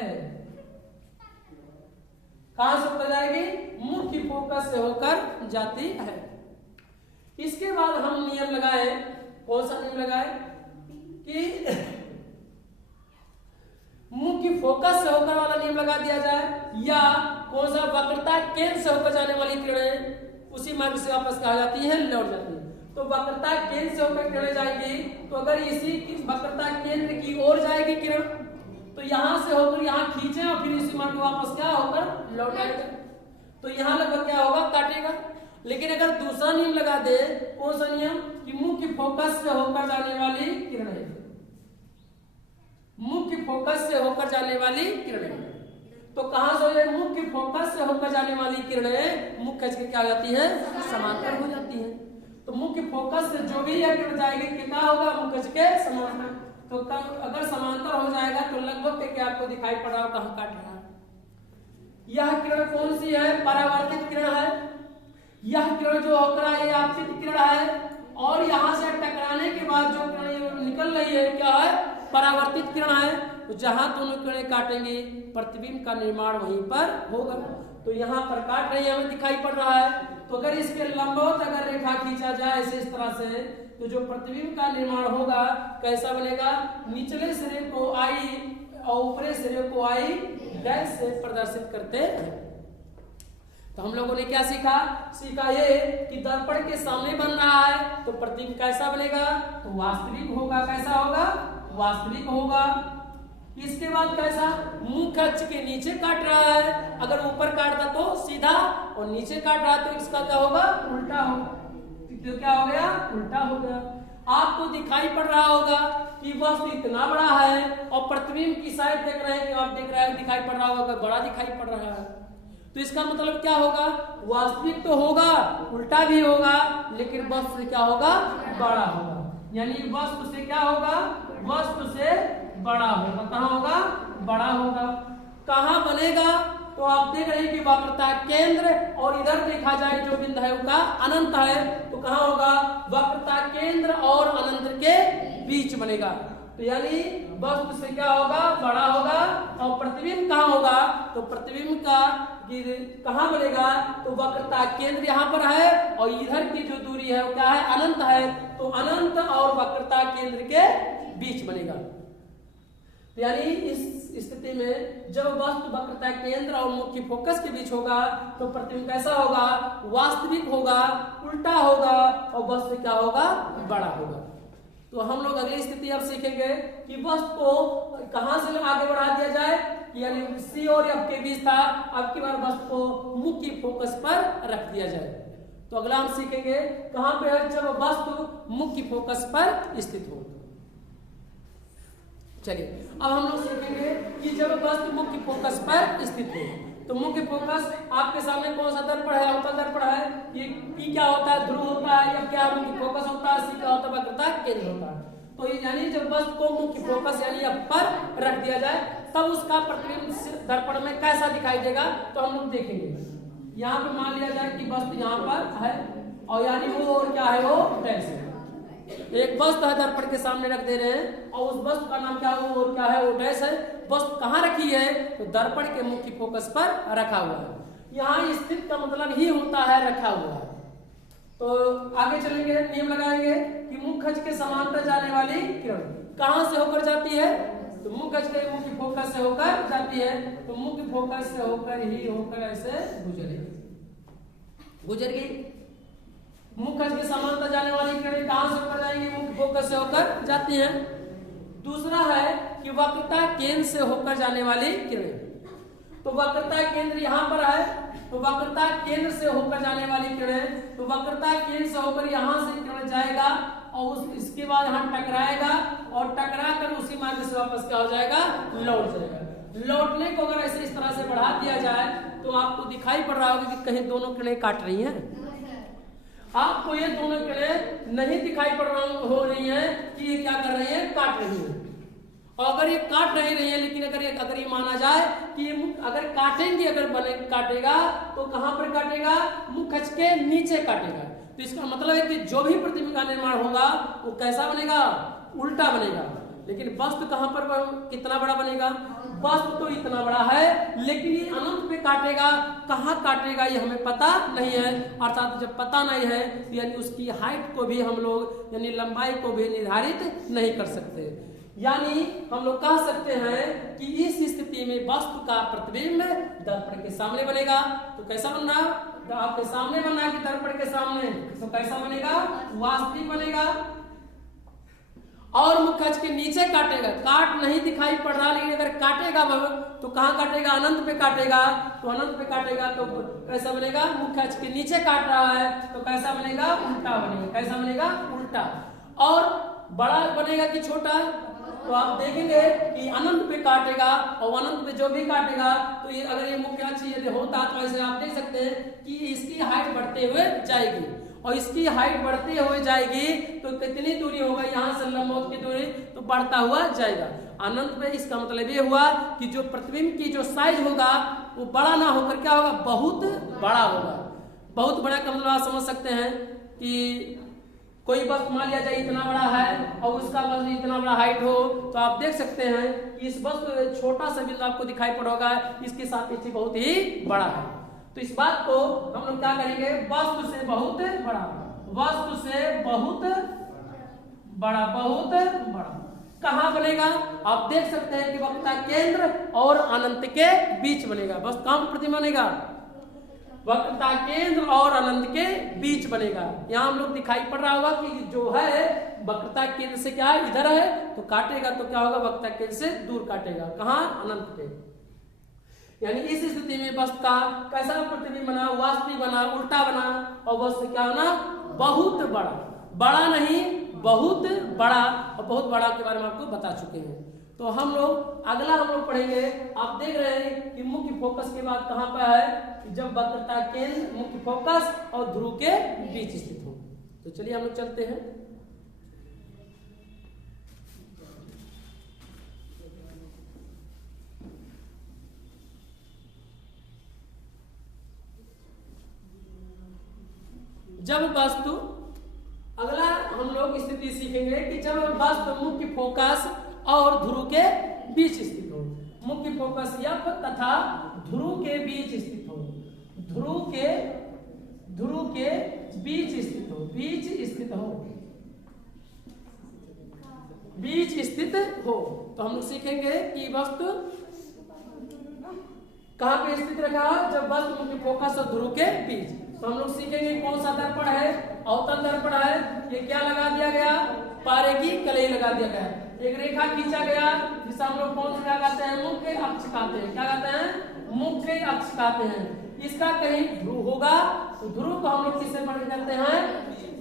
कहां से होकर जाएगी, मुख्य फोकस से होकर जाती है। इसके बाद हम नियम लगाए, कौन सा नियम लगाए कि मुख्य फोकस से होकर वाला नियम लगा दिया जाए, या कौन सा वक्रता केंद्र से होकर जाने वाली किरणें उसी मार्ग से वापस कहा जाती है, लौट जाती है। तो वक्रता केंद्र से होकर किरणें जाएगी, तो अगर इसी वक्रता केंद्र की ओर जाएगी किरण, तो यहां से होकर यहां खींचे और फिर इसी मार्ग वापस क्या होकर लौट आएगा, तो यहां लगभग क्या होगा, काटेगा। लेकिन अगर दूसरा नियम लगा दे, कौन सा नियम, कि मुख्य फोकस से होकर जाने वाली किरणें, मुख्य फोकस से होकर जाने वाली किरणें, तो कहां से हो जाए, मुख्य फोकस से होकर जाने वाली किरणें मुख्य अक्ष के क्या हो जाती है, समांतर हो जाती है। तो मुख्य फोकस से जो भी यह किरण जाएगी कितना होगा, मुख्य अक्ष के समांतर। तो अगर समांतर हो जाएगा तो लगभग क्या आपको दिखाई पड़ रहा हो कहां काट रहा है। यह किरण कौन सी है, परावर्तित किरण है। यह किरण जो होकर ये आपतित किरण है, और यहां से टकराने के बाद जो किरण निकल रही है क्या है, परावर्तित किरण है। तो जहां दोनों किरणें काटेंगे प्रतिबिंब का निर्माण वहीं पर होगा। तो यहाँ पर काट रही है, हमें दिखाई पड़ रहा है। तो अगर इसके लंबवत अगर रेखा खींचा जाए ऐसे इस तरह से, तो जो प्रतिबिंब का निर्माण होगा कैसा बनेगा, निचले सिरे को आई और ऊपरी सिरे को आई डैश से प्रदर्शित करते हैं। तो हम लोगों ने क्या सीखा ये कि दर्पण के सामने बन रहा है तो प्रतिबिंब कैसा बनेगा, तो वास्तविक होगा। कैसा होगा, वास्तविक होगा। इसके बाद कैसा, मुख्य अक्ष के नीचे काट रहा है, अगर ऊपर काटता तो सीधा और नीचे काट रहा है तो इसका क्या होगा, उल्टा होगा। तो क्या हो गया, उल्टा हो गया। आपको दिखाई पड़ रहा होगा कि वस्तु इतना बड़ा है और प्रतिबिंब की साइड देख रहे हैं कि आप देख रहे हैं, दिखाई पड़ रहा होगा बड़ा दिखाई पड़ रहा है। तो इसका मतलब क्या होगा, वास्तविक तो होगा, उल्टा भी होगा, लेकिन वस्तु से क्या होगा, बड़ा होगा। यानी वस्तु से क्या होगा, वस्तु से बड़ा होगा। कहाँ होगा, बड़ा होगा। कहाँ बनेगा, तो आप देख रहे हैं कि वक्रता केंद्र और इधर देखा जाए जो बिंदु है उसका अनंत है, तो कहाँ होगा, वक्रता केंद्र और अनंत के बीच बनेगा। तो यानी वस्तु से क्या होगा, बड़ा होगा। और प्रतिबिंब कहाँ होगा, तो प्रतिबिंब का कहाँ बनेगा, तो वक्रता केंद्र यहाँ पर है और इधर की जो दूरी है वो क्या है, अनंत है। तो अनंत और वक्रता केंद्र के बीच बनेगा। यानी इस स्थिति में जब वस्तु वक्रता केंद्र और मुख्य फोकस के बीच होगा तो प्रतिबिंब कैसा होगा, वास्तविक होगा, उल्टा होगा और वस्तु क्या होगा, बड़ा होगा। तो हम लोग अगली स्थिति अब सीखेंगे कि वस्तु को कहां से आगे बढ़ा दिया जाए, यानी सी और एफ के बीच था, अब की बार वस्तु को मुख्य फोकस पर रख दिया जाए। तो अगला हम सीखेंगे कहां पे है, जब वस्तु मुख्य फोकस पर स्थित हो। चलिए अब हम लोग सीखेंगे कि जब वस्तु मुख्य फोकस पर स्थित हो, तो मुख्य फोकस आपके सामने कौन सा दर्पण है, अवतल दर्पण है। ये पी क्या होता है, ध्रुव होता है, या क्या मुख्य फोकस होता है, सी क्या होता है, वक्रता केंद्र होता है। तो ये यानी जब वस्तु को मुख्य फोकस यानी एफ पर रख दिया जाए तब उसका प्रतिबिंब दर्पण में कैसा दिखाई देगा, तो हम लोग देखेंगे। यहाँ पे मान लिया जाए कि वस्तु यहाँ पर है और यानी वो और क्या है, वो डैश है। एक वस्तु है दर्पण के सामने रख दे रहे हैं और उस वस्तु का नाम क्या है, वो क्या है, वो डैश है। वस्तु कहाँ रखी है, तो दर्पण के मुख्य फोकस पर रखा हुआ है। यहाँ स्थित का मतलब ही होता है रखा हुआ है। तो आगे चलेंगे, नियम लगाएंगे कि मुख्य अक्ष के समांतर जाने वाली किरण कहां से होकर जाती है, तो मुख्य अक्ष के मुख्य फोकस से होकर जाती है। तो मुख्य फोकस से होकर ही होकर ऐसे गुजरेगी। मुख्य अक्ष के समांतर जाने वाली किरणें कहां से होकर जाएंगी, मुख्य फोकस से होकर जाती हैं। दूसरा है कि वक्रता केंद्र से होकर जाने वाली किरणें, तो वक्रता केंद्र यहाँ पर है, तो वक्रता केंद्र से होकर जाने वाली किरणें, तो वक्रता केंद्र से होकर यहाँ से किरण जाएगा और इसके बाद यहाँ टकराएगा और टकरा कर उसी मार्ग से वापस क्या हो जाएगा, लौट जाएगा। लौटने को अगर ऐसे इस तरह से बढ़ा दिया जाए तो आपको दिखाई पड़ रहा होगा कि कहीं दोनों किरणें काट रही हैं। आपको ये दोनों किरणें नहीं दिखाई पड़ रहा हो रही हैं कि ये क्या कर रही है, काट रही है। और अगर ये काट नहीं रही है, लेकिन अगर ये माना जाए कि ये मुख अगर काटेंगे, काटेगा तो कहां पर काटेगा? मुख अक्ष के नीचे काटेगा। तो इसका मतलब है कि जो भी प्रतिबिंब का निर्माण होगा वो कैसा बनेगा? उल्टा बनेगा। लेकिन वस्तु कहां पर कितना बड़ा बनेगा? वस्तु तो इतना बड़ा है, लेकिन ये अनंत पे काटेगा। कहां काटेगा ये हमें पता नहीं है। अर्थात जब पता नहीं है तो यानी उसकी हाइट को भी हम लोग यानी लंबाई को भी निर्धारित नहीं कर सकते। यानी हम लोग कह सकते हैं कि इस स्थिति में वस्तु का प्रतिबिंब दर्पण के सामने बनेगा। तो कैसा बनना? तो आपके सामने बनना है कि दर्पण के सामने? तो कैसा बनेगा? वास्तविक बनेगा। और मुख अक्ष के नीचे काटेगा। काट नहीं दिखाई पड़ रहा, लेकिन अगर काटेगा तो कहां काटेगा? अनंत पे काटेगा। तो अनंत पे काटेगा तो कैसा बनेगा? मुख अक्ष के नीचे काट रहा है तो कैसा बनेगा? उल्टा बनेगा। कैसा बनेगा? उल्टा। और बड़ा बनेगा कि छोटा? तो आप देखेंगे कि अनंत पे काटेगा, और अनंत पे जो भी काटेगा तो ये अगर ये मुख्य अक्ष यदि होता तो ऐसे आप देख सकते हैं कि इसकी हाइट बढ़ते हुए जाएगी, और इसकी हाइट बढ़ते हुए जाएगी तो कितनी दूरी होगा? यहाँ से लंबवत की दूरी तो बढ़ता हुआ जाएगा अनंत पे। इसका मतलब ये हुआ कि जो प्रतिबिंब की जो साइज होगा वो बड़ा ना होकर क्या होगा? बहुत बड़ा होगा। बहुत बड़ा का मतलब आप समझ सकते हैं कि कोई वस्तु मान लिया जाए इतना बड़ा है और उसका बस इतना बड़ा हाइट हो, तो आप देख सकते हैं कि इस वस्तु छोटा सा बिंदु आपको दिखाई पड़ेगा, इसके सापेक्ष बहुत ही बड़ा है। तो इस बात को हम लोग क्या करेंगे? वस्तु से बहुत बड़ा, वस्तु से बहुत बड़ा, बहुत बड़ा कहां बनेगा? आप देख सकते हैं कि वक्रता केंद्र और अनंत के बीच बनेगा। वस्तु कहां पर प्रतिबिंब बनेगा? वक्रता केंद्र और अनंत के बीच बनेगा। यहाँ हम लोग दिखाई पड़ रहा होगा कि जो है वक्रता केंद्र से क्या है? इधर है, तो काटेगा तो क्या होगा? वक्रता केंद्र से दूर काटेगा। कहाँ? अनंत पे। यानी इस स्थिति में वस्तु का कैसा प्रतिबिंब बना? वास्तविक बना, उल्टा बना, और वस्तु क्या बना? बहुत बड़ा। बड़ा नहीं, बहुत बड़ा। और बहुत बड़ा के बारे में आपको बता चुके हैं। तो हम लोग अगला हम लोग पढ़ेंगे। आप देख रहे हैं कि मुख्य फोकस के बाद कहां पर है? जब वक्रता केंद्र, मुख्य फोकस और ध्रुव के बीच स्थित हो। तो चलिए हम लोग चलते हैं। जब वस्तु, अगला हम लोग स्थिति सीखेंगे कि जब वस्तु मुख्य फोकस और ध्रुव के बीच स्थित हो। मुख्य फोकस F तथा ध्रुव के बीच स्थित हो। ध्रुव के बीच स्थित हो। बीच स्थित हो। बीच स्थित हो। तो हम लोग सीखेंगे कि वस्तु कहां पे स्थित रखा है? जब वस्तु मुख्य फोकस और ध्रुव के बीच। तो हम लोग सीखेंगे कौन सा दर्पण है? अवतल दर्पण है। ये क्या लगा दिया गया? पारे की कलई लगा दिया गया। एक रेखा खींचा गया जिसे हम लोग कौन सा क्या कहते हैं? मुख्य अक्ष कहते हैं। क्या कहते हैं? मुख्य अक्ष कहते हैं। इसका कहीं ध्रुव होगा तो ध्रुव को हम लोग किससे प्रदर्शित करते हैं?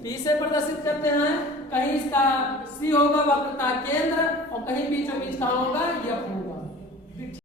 P से प्रदर्शित करते हैं। कहीं इसका C होगा वक्रता केंद्र, और कहीं बीचों बीच कहाँ होगा? F होगा।